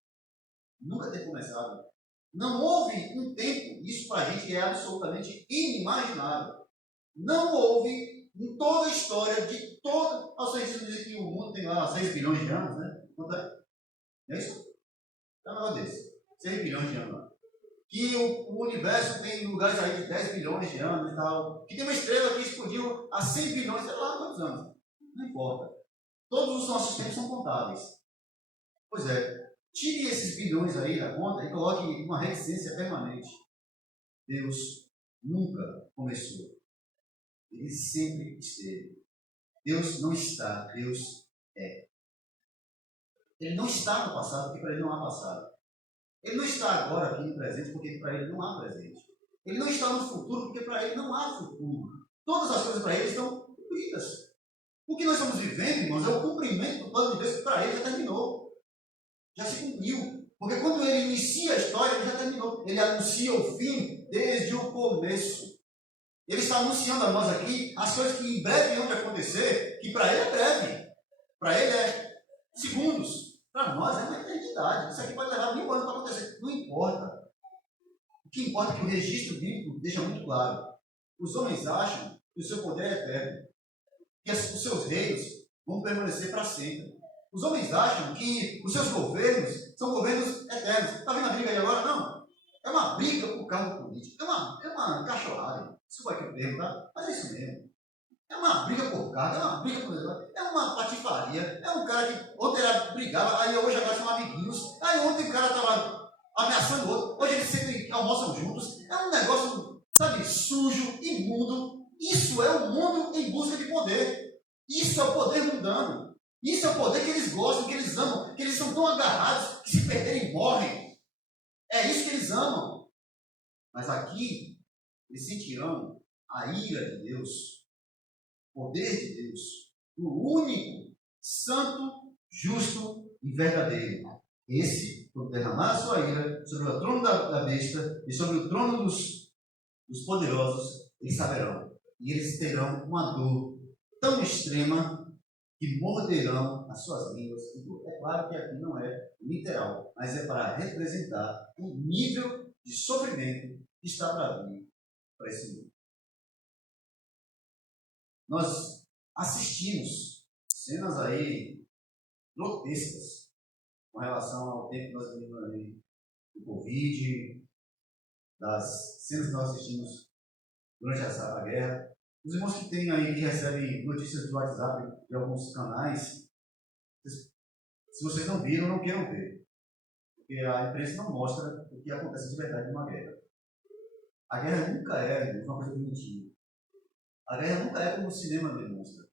nunca ter começado. Não houve um tempo, isso para a gente é absolutamente inimaginável. Não houve em toda a história de toda. Os cientistas dizem que o mundo tem lá 6 bilhões de anos, né? Quanto é? É isso? É um negócio desse. 6 bilhões de anos. Que o universo tem lugares aí de 10 bilhões de anos e tal. Que tem uma estrela que explodiu há 100 bilhões, sei lá quantos anos. Não importa. Todos os nossos tempos são contáveis. Pois é. Tire esses bilhões aí da conta e coloque uma reticência permanente. Deus nunca começou. Ele sempre esteve. Deus não está, Deus é. Ele não está no passado, porque para ele não há passado. Ele não está agora aqui no presente, porque para ele não há presente. Ele não está no futuro, porque para ele não há futuro. Todas as coisas para ele estão cumpridas. O que nós estamos vivendo, irmãos, é o cumprimento do plano de Deus que para ele já terminou. Já se cumpriu. Porque quando ele inicia a história, ele já terminou. Ele anuncia o fim desde o começo. Ele está anunciando a nós aqui as coisas que em breve vão acontecer, que para ele é breve. Para ele é segundos. Para nós é uma eternidade. Isso aqui pode levar 1000 anos para acontecer. Não importa. O que importa é que o registro bíblico deixa muito claro. Os homens acham que o seu poder é eterno. Que os seus reinos vão permanecer para sempre. Os homens acham que os seus governos são governos eternos. Está vendo a briga aí agora? Não. É uma briga por cargo político. É uma cachorrada. Desculpa aqui o termo, tá? Mas é isso mesmo. É uma briga por cargo, é uma briga por... É uma patifaria. É um cara que ontem era brigava, aí hoje agora são amiguinhos. Aí ontem o cara estava ameaçando o outro. Hoje eles sempre almoçam juntos. É um negócio, sabe, sujo, imundo. Isso é o mundo em busca de poder. Isso é o poder mundano. Isso é o poder que eles gostam, que eles amam, que eles são tão agarrados que se perderem morrem. É isso que eles amam. Mas aqui, eles sentirão a ira de Deus, o poder de Deus, o único, santo, justo e verdadeiro. Esse, quando derramar a sua ira sobre o trono da besta e sobre o trono dos poderosos, eles saberão. E eles terão uma dor tão extrema que morderão as suas línguas de dor. É claro que aqui não é literal, mas é para representar o nível de sofrimento que está para vir para esse mundo. Nós assistimos cenas aí grotescas com relação ao tempo que nós vivemos ali do Covid, das cenas que nós assistimos durante a guerra. Os irmãos que têm aí, que recebem notícias do WhatsApp de alguns canais, se vocês não viram, não queiram ver. Porque a imprensa não mostra o que acontece de verdade numa guerra. A guerra nunca é uma coisa bonitinha. A guerra nunca é como o cinema demonstra.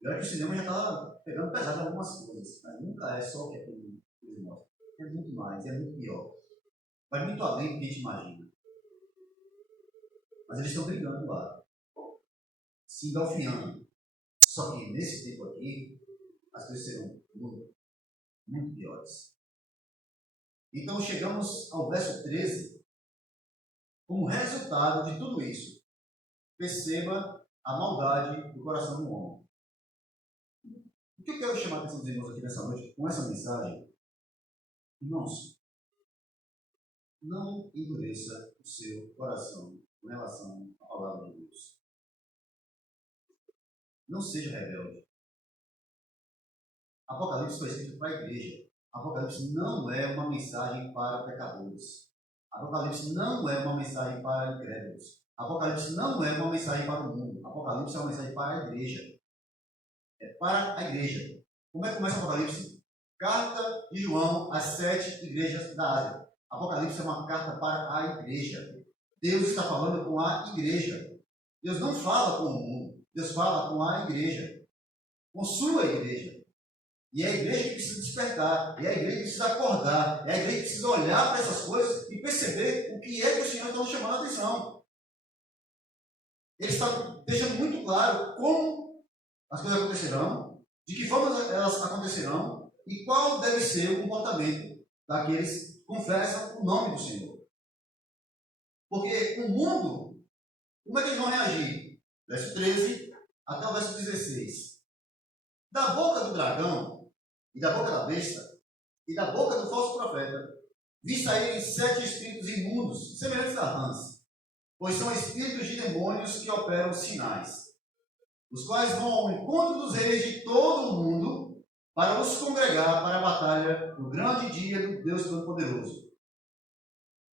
Eu acho que o cinema já está pegando pesado em algumas coisas, mas nunca é só o que ele mostra. É muito mais, é muito pior. Vai muito além do que a gente imagina. Mas eles estão brigando lá, se engalfinhando. Só que nesse tempo aqui, as coisas serão muito, muito piores. Então chegamos ao verso 13. Como resultado de tudo isso, perceba a maldade do coração do homem. O que eu quero chamar a atenção dos irmãos aqui nessa noite com essa mensagem? Irmãos, não endureça o seu coração com relação à palavra de Deus. Não seja rebelde. Apocalipse foi escrito para a igreja. Apocalipse não é uma mensagem para pecadores. Apocalipse não é uma mensagem para incrédulos. Apocalipse não é uma mensagem para o mundo. Apocalipse é uma mensagem para a igreja. É para a igreja. Como é que começa o Apocalipse? Carta de João às 7 igrejas da Ásia. Apocalipse é uma carta para a igreja. Deus está falando com a igreja. Deus não fala com o mundo. Deus fala com a igreja. Com sua igreja. E é a igreja que precisa despertar. É a igreja que precisa acordar. É a igreja que precisa olhar para essas coisas e perceber o que é que o Senhor está nos chamando a atenção. Ele está deixando muito claro como as coisas acontecerão, de que forma elas acontecerão e qual deve ser o comportamento daqueles que confessam o nome do Senhor. Porque o mundo, como é que eles vão reagir? Verso 13 até o verso 16. Da boca do dragão, e da boca da besta, e da boca do falso profeta, vi saírem 7 espíritos imundos, semelhantes a rãs, pois são espíritos de demônios que operam sinais, os quais vão ao encontro dos reis de todo o mundo para os congregar para a batalha no grande dia do Deus Todo-Poderoso.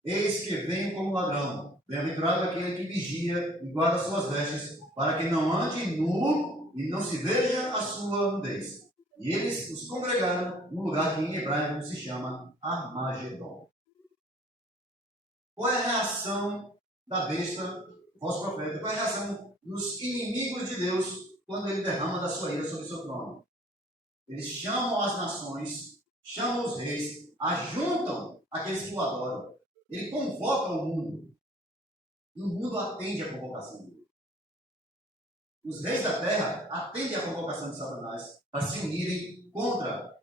Eis que venho como ladrão, bem-aventurado aquele que vigia e guarda suas vestes, para que não ande nu e não se veja a sua nudez. E eles os congregaram num lugar que em hebraico se chama Armagedon. Qual é a reação da besta, falso profeta? Qual é a reação dos inimigos de Deus quando ele derrama da sua ira sobre o seu trono? Eles chamam as nações, chamam os reis, ajuntam aqueles que o adoram. Ele convoca o mundo. E o mundo atende à convocação dele. Os reis da terra atendem à convocação de Satanás para se unirem contra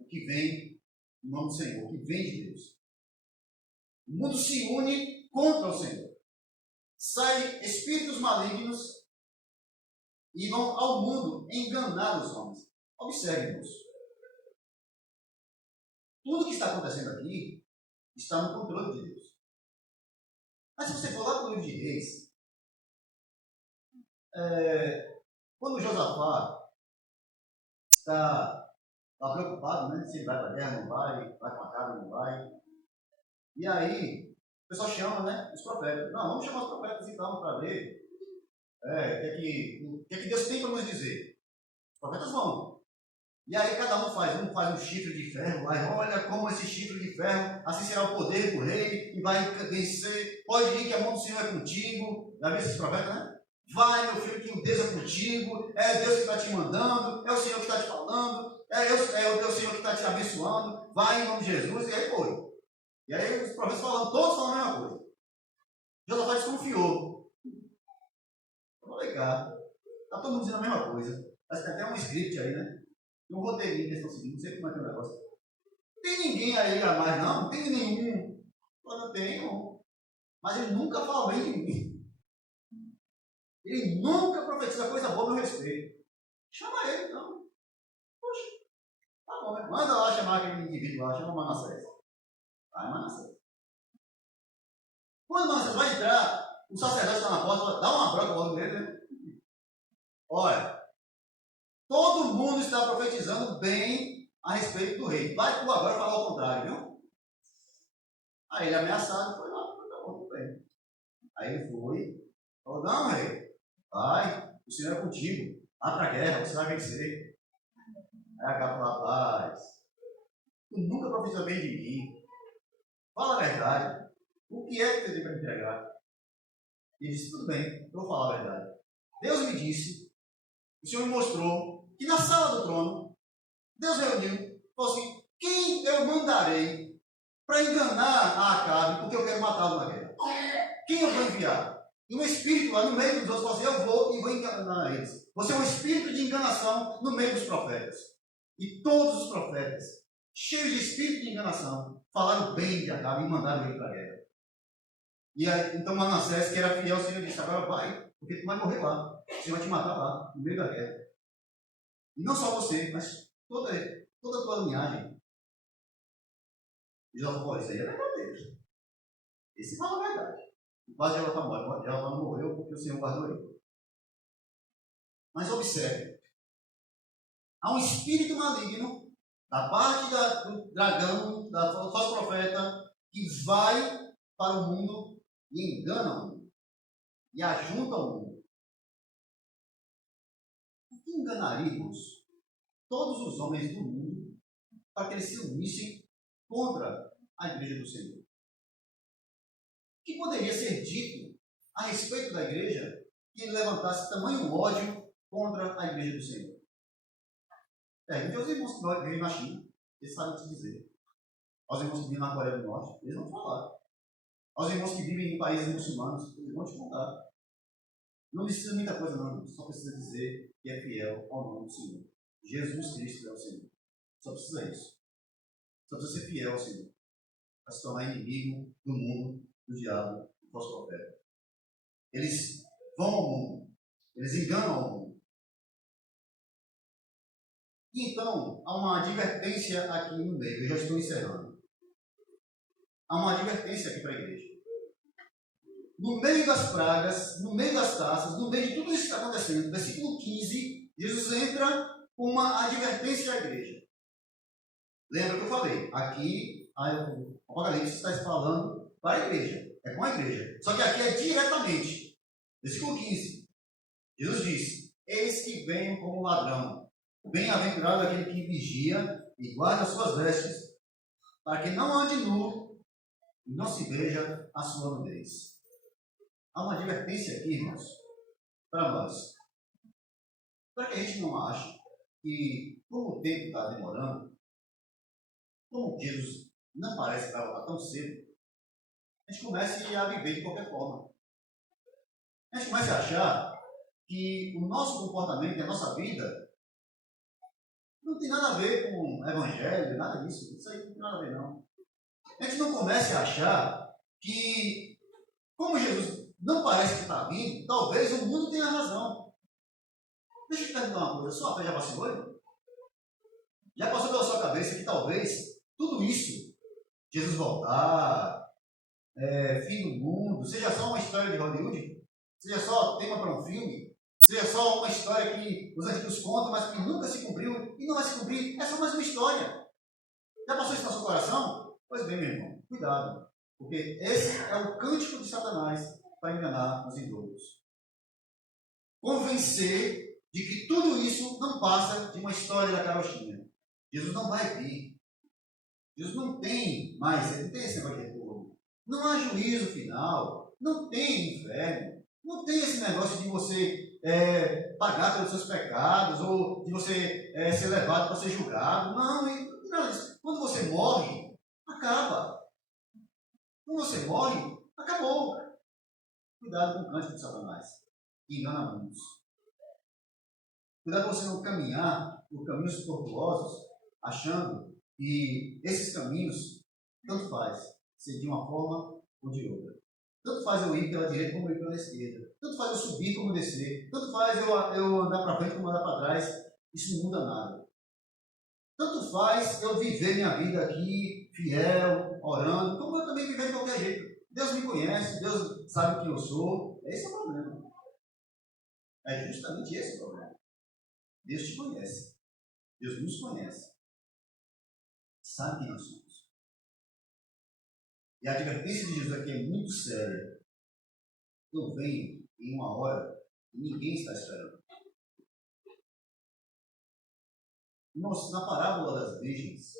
o que vem no nome do Senhor, que vem de Deus. O mundo se une contra o Senhor. Saem espíritos malignos e vão ao mundo enganar os homens. Observe, irmãos. Tudo que está acontecendo aqui está no controle de Deus. Mas se você for lá para o livro de Reis, quando Josafá está preocupado, né? Se ele vai para a guerra, não vai para a casa, não vai. E aí, o pessoal chama, né, os profetas. Não, vamos chamar os profetas então para ver o que é que Deus tem para nos dizer. Os profetas vão. E aí cada um faz um chifre de ferro, vai, olha como esse chifre de ferro, assim será o poder do rei, e vai vencer. Pode ir que a mão do Senhor é contigo. Já viu esses profetas, né? Vai, meu filho, que o Deus é contigo, é Deus que está te mandando, é o Senhor que está te falando, é o Senhor que está te abençoando, vai em nome de Jesus, e aí foi. E aí os profetas falando, todos falando a mesma coisa. Josafá desconfiou. Vou ligar. Está todo mundo dizendo a mesma coisa. Mas tem até um script aí, né? Um roteirinho que eles estão seguindo, não sei como é que é o negócio. Não tem ninguém aí a mais, não? Não tem nenhum. Eu tenho. Mas ele nunca fala bem de mim. Ele nunca profetiza coisa boa a meu respeito. Chama ele, então. Poxa, tá bom, né? Manda lá chamar aquele indivíduo lá, chama o Manassés. Vai, Manassés. Quando o Manassés vai entrar, o sacerdote está na porta, dá uma bronca logo nele, né? Olha, todo mundo está profetizando bem a respeito do rei. Vai tu agora falar o contrário, viu? Aí ele ameaçado foi lá, tá bom, tudo bem. Aí ele foi, falou, não, rei, vai, o Senhor é contigo, vá para a guerra, você vai vencer. Aí a capa falou, rapaz, tu nunca profetizou bem de mim. Fala a verdade. O que é que você tem para me entregar? Ele disse, tudo bem, eu vou falar a verdade. Deus me disse, o Senhor me mostrou, que na sala do trono, Deus reuniu, falou assim, quem eu mandarei para enganar a Acabe, porque eu quero matá-lo na guerra? Quem eu vou enviar? E um espírito lá no meio dos outros falou assim, eu vou e vou enganar eles. Você é um espírito de enganação no meio dos profetas. E todos os profetas, cheios de espírito de enganação, falaram bem de Acabe e mandaram ele para a guerra. E aí, então Manassés, que era fiel, o Senhor disse, agora vai, porque tu vai morrer lá. O Senhor vai te matar lá, no meio da guerra. E não só você, mas toda a tua linhagem. E já falou, isso aí é verdadeiro. Esse fala a verdade. O pai de ela está morto, ela não morreu porque o Senhor guardou ele. Mas observe, há um espírito maligno da parte do dragão, da falso profeta, que vai para o mundo e engana o mundo. E ajunta o mundo. Por que enganaríamos todos os homens do mundo para que eles se unissem contra a igreja do Senhor? O que poderia ser dito a respeito da igreja que ele levantasse tamanho ódio contra a igreja do Senhor? Pergunte aos irmãos que vivem na China, eles sabem te dizer. Aos irmãos que vivem na Coreia do Norte, eles vão falar. Aos irmãos que vivem em países muçulmanos, eles vão te contar. Não precisa muita coisa, não. Só precisa dizer que é fiel ao nome do Senhor. Jesus Cristo é o Senhor. Só precisa isso. Só precisa ser fiel ao Senhor. Para se tornar inimigo do mundo, do diabo, do falso profeta. Eles vão ao mundo. Eles enganam ao mundo. E então, há uma advertência aqui no meio. Eu já estou encerrando. Há uma advertência aqui para a igreja. No meio das pragas, no meio das taças, no meio de tudo isso que está acontecendo, versículo 15, Jesus entra com uma advertência à igreja. Lembra que eu falei? Aqui, o Apocalipse está falando para a igreja. É com a igreja. Só que aqui é diretamente. Versículo 15. Jesus disse, eis que venho como ladrão. Bem-aventurado aquele que vigia e guarda as suas vestes, para que não ande nu e não se veja a sua nudez. Há uma advertência aqui, irmãos, para nós. Para que a gente não ache que, como o tempo está demorando, como Jesus não parece que vai voltar tão cedo, a gente comece a viver de qualquer forma. A gente comece a achar que o nosso comportamento e a nossa vida Não tem nada a ver com evangelho, nada disso. Isso aí não tem nada a ver, não. A gente não comece a achar que, como Jesus não parece que está vindo, talvez o mundo tenha razão. Deixa eu te perguntar uma coisa. Sua fé já vacilou? Hein? Já passou pela sua cabeça que talvez tudo isso, Jesus voltar, fim do mundo, seja só uma história de Hollywood? Seja só tema para um filme? Seja só uma história que os antigos contam, mas que nunca se cumpriu e não vai se cumprir? É só mais uma história. Já passou isso no seu coração? Pois bem, meu irmão, cuidado. Porque esse é o cântico de Satanás para enganar os indoutos. Convencer de que tudo isso não passa de uma história da carochinha. Jesus não vai vir. Jesus não tem mais, ele não tem esse negócio de retorno. Não há juízo final. Não tem inferno. Não tem esse negócio de você pagar pelos seus pecados ou de você ser levado para ser julgado. Não, não, quando você morre, acaba. Quando você morre, acabou. Cuidado com o cântico de Satanás, que engana muitos. Cuidado para você não caminhar por caminhos tortuosos, achando que esses caminhos, tanto faz, ser de uma forma ou de outra. Tanto faz eu ir pela direita como eu ir pela esquerda. Tanto faz eu subir como descer. Tanto faz eu andar para frente como andar para trás. Isso não muda nada. Tanto faz eu viver minha vida aqui, fiel, orando, como eu também viver de qualquer jeito. Deus me conhece, Deus sabe quem eu sou. Esse é o problema. É justamente esse o problema. Deus te conhece. Deus nos conhece. Sabe quem nós somos. E a advertência de Jesus aqui é muito séria. Eu venho em uma hora que ninguém está esperando. Irmãos, na parábola das virgens,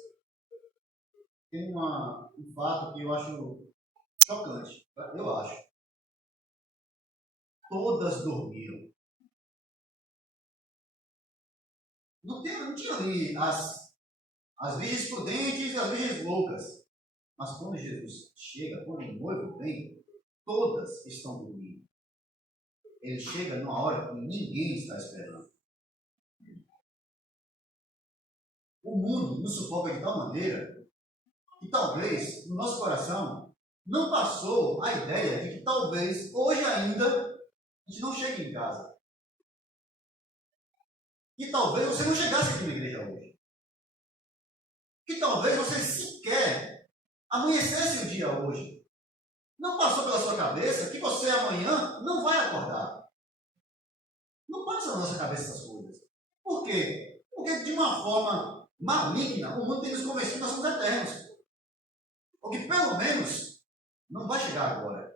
tem um fato que eu acho chocante. Eu acho. Todas dormiram. Não tinha ali as virgens prudentes e as virgens loucas. Mas quando Jesus chega, quando o noivo vem, todas estão dormindo. Ele chega numa hora que ninguém está esperando. O mundo nos sufoca de tal maneira que talvez no nosso coração não passou a ideia de que talvez hoje ainda a gente não chegue em casa. Que talvez você não chegasse aqui na igreja hoje. Que talvez você sequer amanhecesse o dia hoje. Não passou pela sua cabeça que você amanhã não vai acordar. Não passa na nossa cabeça essas coisas. Por quê? Porque de uma forma maligna, o mundo tem nos convencido que nós somos eternos. Ou que pelo menos não vai chegar agora.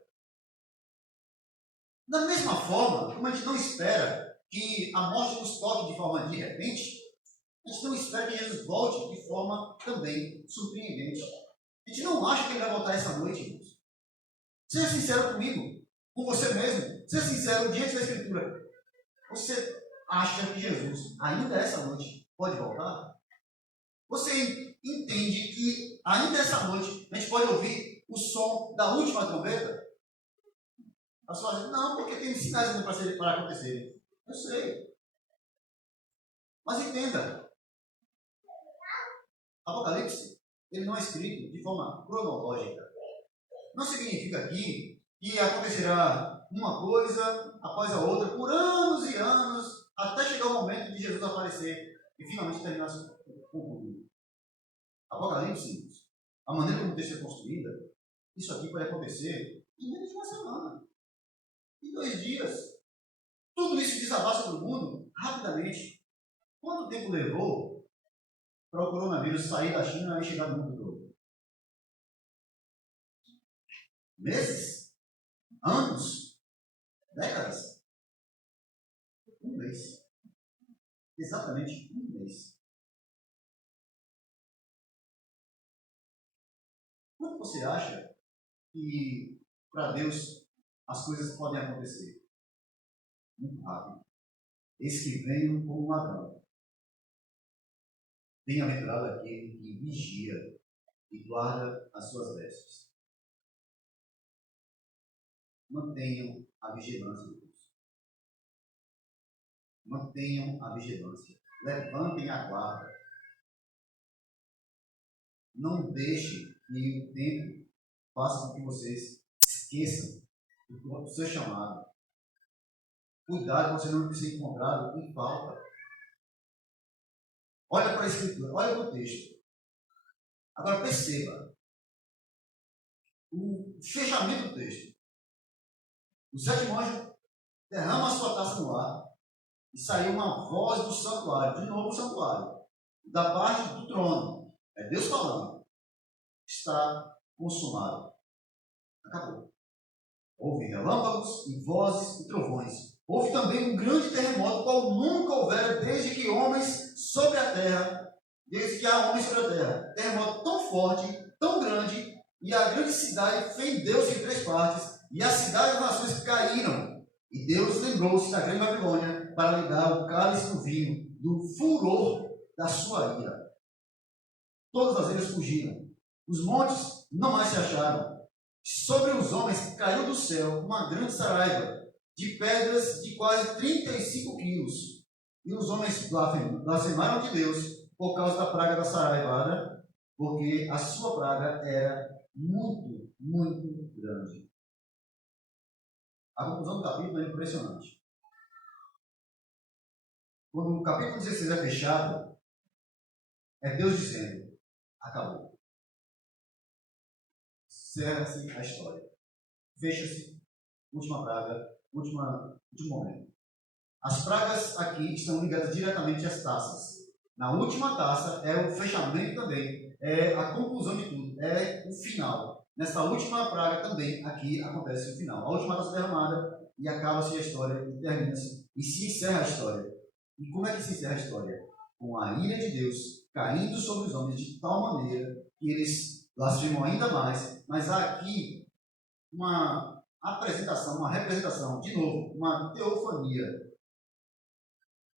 Da mesma forma, como a gente não espera que a morte nos toque de forma de repente, a gente não espera que Jesus volte de forma também surpreendente. A gente não acha que ele vai voltar essa noite, irmãos. Seja sincero comigo, com você mesmo. Seja sincero diante da Escritura. Você acha que Jesus, ainda essa noite, pode voltar? Você entende que ainda essa noite a gente pode ouvir o som da última trombeta? A pessoa diz, não, porque tem sinais ainda para acontecerem. Eu sei. Mas entenda, Apocalipse, ele não é escrito de forma cronológica. Não significa aqui que acontecerá uma coisa após a outra por anos e anos, até chegar o momento de Jesus aparecer e finalmente terminar o mundo. Apocalipse, a maneira como o texto é construída, isso aqui pode acontecer em menos de uma semana, em 2 dias. Tudo isso desabar sobre o mundo rapidamente. Quanto tempo levou para o coronavírus sair da China e chegar no mundo todo? Meses? Anos? Décadas? 1 mês. Exatamente 1 mês. Quanto você acha que para Deus as coisas podem acontecer? Muito rápido. Eis que venho como um ladrão. Bem-aventurado aquele que vigia e guarda as suas vestes. Mantenham a vigilância, Deus. Mantenham a vigilância. Levantem a guarda. não deixe que o tempo faça com que vocês esqueçam do seu chamado. Cuidado para você não ser encontrado em falta. Olha para a Escritura, olha para o texto. Agora perceba o fechamento do texto. O sétimo anjo derrama a sua taça no ar e saiu uma voz do santuário, de novo o santuário, da parte do trono. É Deus falando. Está consumado. Acabou. Houve relâmpagos e vozes e trovões. Houve também um grande terremoto, qual nunca houvera desde que homens sobre a terra, desde que há homens sobre a terra. Terremoto tão forte, tão grande, e a grande cidade fendeu-se em 3 partes, e a cidade e as nações caíram. E Deus lembrou-se da grande Babilônia para lhe dar o cálice do vinho, do furor da sua ira. Todas as ilhas fugiram. Os montes não mais se acharam. Sobre os homens caiu do céu uma grande saraiva de pedras de quase 35 quilos. E os homens blasfemaram de Deus por causa da praga da saraivada, porque a sua praga era muito, muito grande. A conclusão do capítulo é impressionante. Quando o capítulo 16 é fechado, é Deus dizendo: acabou. Encerra-se a história. Fecha-se. Última praga, último momento. As pragas aqui estão ligadas diretamente às taças. Na última taça é o fechamento também, é a conclusão de tudo, é o final. Nessa última praga também aqui acontece o final. A última taça derramada e acaba-se a história, e termina-se, e se encerra a história. E como é que se encerra a história? Com a ira de Deus caindo sobre os homens de tal maneira que eles blasfemam ainda mais, mas há aqui uma apresentação, uma representação, de novo, uma teofania.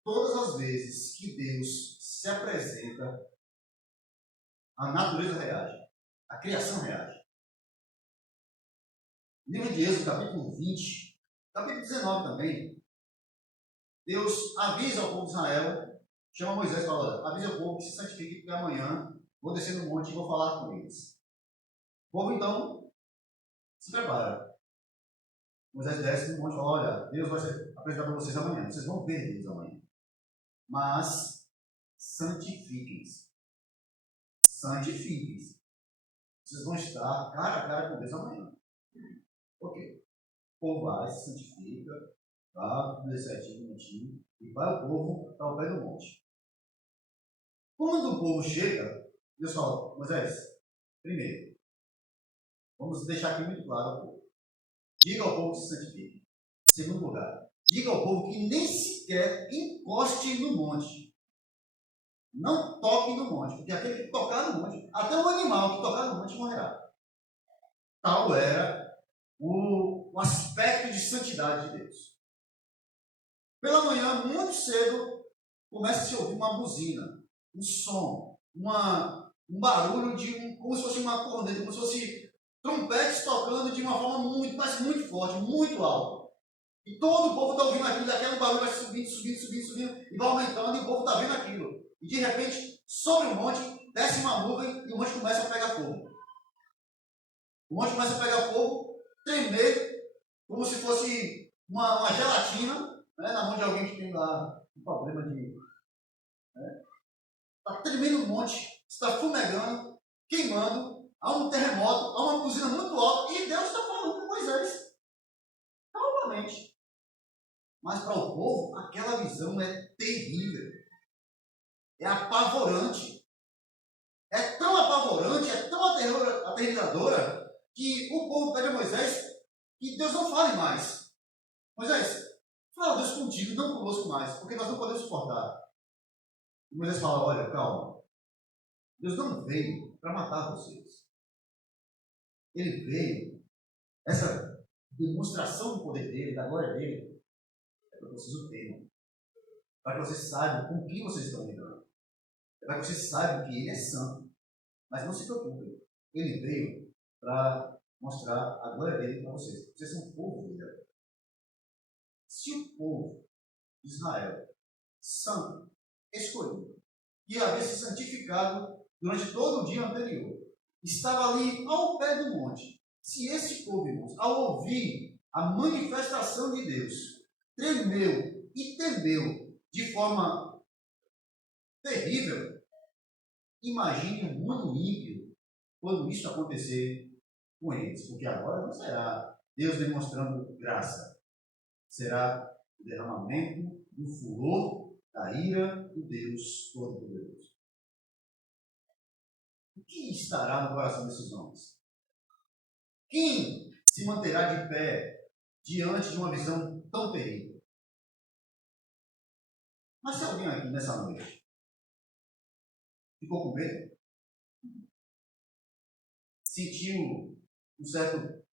Todas as vezes que Deus se apresenta, a natureza reage, a criação reage. Livro de Êxodo, capítulo 20, capítulo 19 também, Deus avisa ao povo de Israel, chama Moisés e fala: avisa o povo que se santifique, porque amanhã vou descer no monte e vou falar com eles. O povo então se prepara. Moisés desce no monte e fala: olha, Deus vai se apresentar para vocês amanhã, vocês vão ver Deus amanhã. Mas santifiquem-se. Santifiquem-se. Vocês vão estar cara a cara com Deus amanhã. Ok. O povo vai, se santifica, vai tudo certinho, bonitinho, e vai o povo para o pé do monte. Quando o povo chega, Deus fala: Moisés, primeiro, vamos deixar aqui muito claro ao povo. Diga ao povo que se santifique. Segundo lugar, diga ao povo que nem sequer encoste no monte. Não toque no monte, porque aquele que tocar no monte, até o animal que tocar no monte morrerá. Tal era o aspecto de santidade de Deus. Pela manhã, muito cedo, começa a se ouvir uma buzina, um som, um barulho como se fosse uma corneta, como se fosse trompetes tocando de uma forma muito, mas muito forte, muito alta. E todo o povo está ouvindo aquilo, aquele barulho vai subindo, e vai aumentando, e o povo está vendo aquilo. E de repente, sobre o monte, desce uma nuvem e o monte começa a pegar fogo. O monte começa a pegar fogo, tremer, como se fosse uma gelatina, né, na mão de alguém que tem lá um problema de... Está tremendo o monte, está fumegando, queimando, há um terremoto, há uma buzina muito alta, e Deus está falando com Moisés. Calmamente. Mas para o povo, aquela visão é terrível. É apavorante. É tão apavorante, é tão aterrorizadora, que o povo pede a Moisés que Deus não fale mais. Moisés, fala Deus contigo, não conosco mais, porque nós não podemos suportar. E Moisés fala: olha, calma. Deus não veio para matar vocês. Ele veio, essa demonstração do poder dele, da glória dele, é para que vocês o temam. Para que vocês saibam com quem vocês estão lidando. É para que vocês saibam que ele é santo. Mas não se preocupem. Ele veio para mostrar a glória dele para vocês. Vocês são um povo dele. Se o povo de Israel, santo, escolhido, que havia se santificado durante todo o dia anterior, estava ali ao pé do monte. Se esse povo, irmãos, ao ouvir a manifestação de Deus, tremeu e temeu de forma terrível, imagine o mundo ímpio quando isso acontecer com eles, porque agora não será Deus demonstrando graça, será o derramamento do furor da ira do Deus Todo-Poderoso. O que estará no coração desses homens? Quem se manterá de pé diante de uma visão tão terrível? Mas se alguém aqui nessa noite ficou com medo, sentiu um certo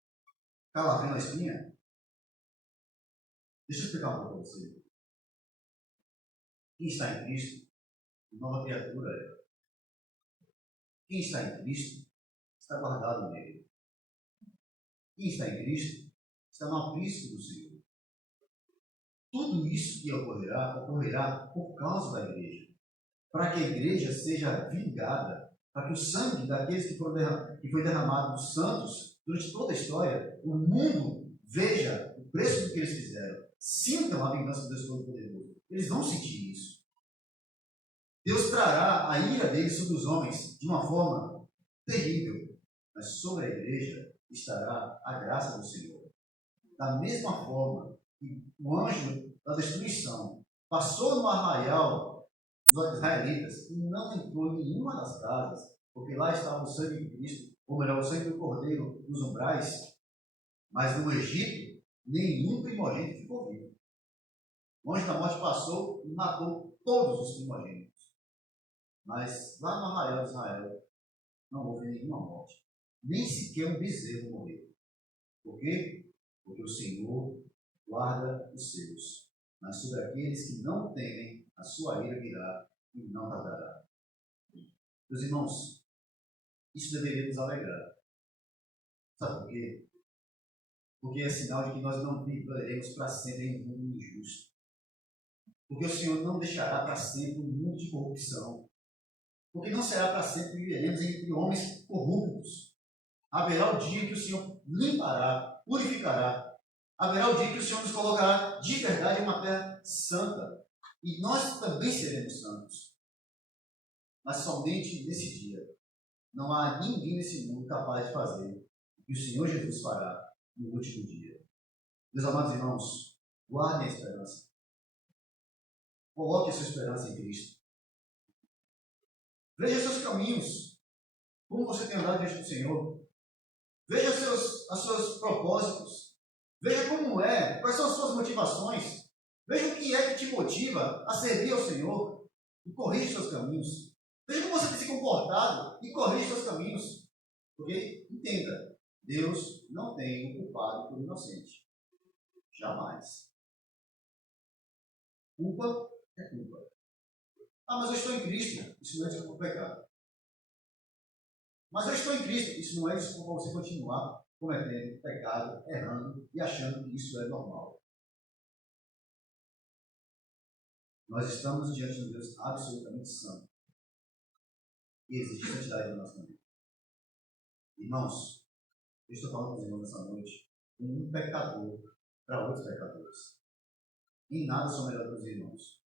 calafrio na espinha, deixa eu explicar um pouco para você. Quem está em Cristo, nova criatura é. Quem está em Cristo, está guardado nele. Quem está em Cristo, está no aprisco do Senhor. Tudo isso que ocorrerá por causa da igreja. Para que a igreja seja vingada, para que o sangue daqueles que foi derramado dos santos, durante toda a história, o mundo veja o preço do que eles fizeram. Sintam a vingança do Deus Todo-Poderoso. Eles vão sentir isso. Deus trará a ira dele sobre os homens de uma forma terrível, mas sobre a igreja estará a graça do Senhor. Da mesma forma que o anjo da destruição passou no arraial dos israelitas e não entrou em nenhuma das casas, porque lá estava o sangue de Cristo, ou melhor, o sangue do Cordeiro nos umbrais, mas no Egito nenhum primogênito ficou vivo. O anjo da morte passou e matou todos os primogênitos. Mas lá no arraial de Israel não houve nenhuma morte. Nem sequer um bezerro morreu. Por quê? Porque o Senhor guarda os seus. Mas sobre aqueles que não temem, a sua ira virá e não tardará. Meus irmãos, isso deveria nos alegrar. Sabe por quê? Porque é sinal de que nós não viveremos para sempre em um mundo injusto. Porque o Senhor não deixará para sempre um mundo de corrupção. Porque não será para sempre que viveremos entre homens corruptos. Haverá o dia que o Senhor limpará, purificará. Haverá o dia que o Senhor nos colocará de verdade em uma terra santa. E nós também seremos santos. Mas somente nesse dia não há ninguém nesse mundo capaz de fazer o que o Senhor Jesus fará no último dia. Meus amados irmãos, guardem a esperança. Coloque a sua esperança em Cristo. Veja seus caminhos. Como você tem andado diante do Senhor. Veja os seus propósitos. Veja como é, quais são as suas motivações. Veja o que é que te motiva a servir ao Senhor e corrige seus caminhos. Veja como você tem se comportado e corrige seus caminhos. Porque, entenda, Deus não tem um culpado por inocente. Jamais. Culpa é culpa. Ah, mas eu estou em Cristo. Isso não é desculpa para o pecado. Mas eu estou em Cristo. Isso não é desculpa para você continuar cometendo pecado, errando e achando que isso é normal. Nós estamos diante de um Deus absolutamente santo. E exige santidade no nosso meio. Irmãos, eu estou falando com os irmãos nessa noite, um pecador para outros pecadores. Em nada sou melhor que os irmãos.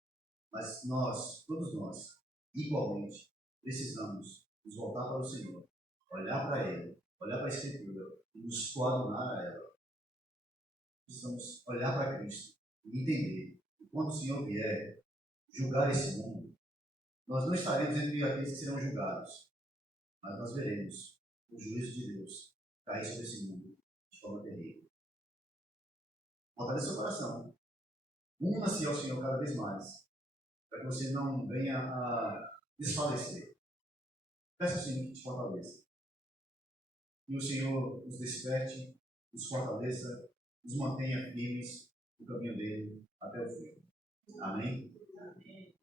Mas nós, todos nós, igualmente, precisamos nos voltar para o Senhor, olhar para Ele, olhar para a Escritura e nos coadunar a ela. Precisamos olhar para Cristo e entender que quando o Senhor vier julgar esse mundo, nós não estaremos entre aqueles que serão julgados, mas nós veremos o juízo de Deus cair sobre esse mundo de forma terrível. Fortaleça seu coração. Una-se ao Senhor cada vez mais, para que você não venha a desfalecer. Peça ao Senhor que te fortaleça. E o Senhor nos desperte, nos fortaleça, nos mantenha firmes no caminho dele até o fim. Amém? Amém.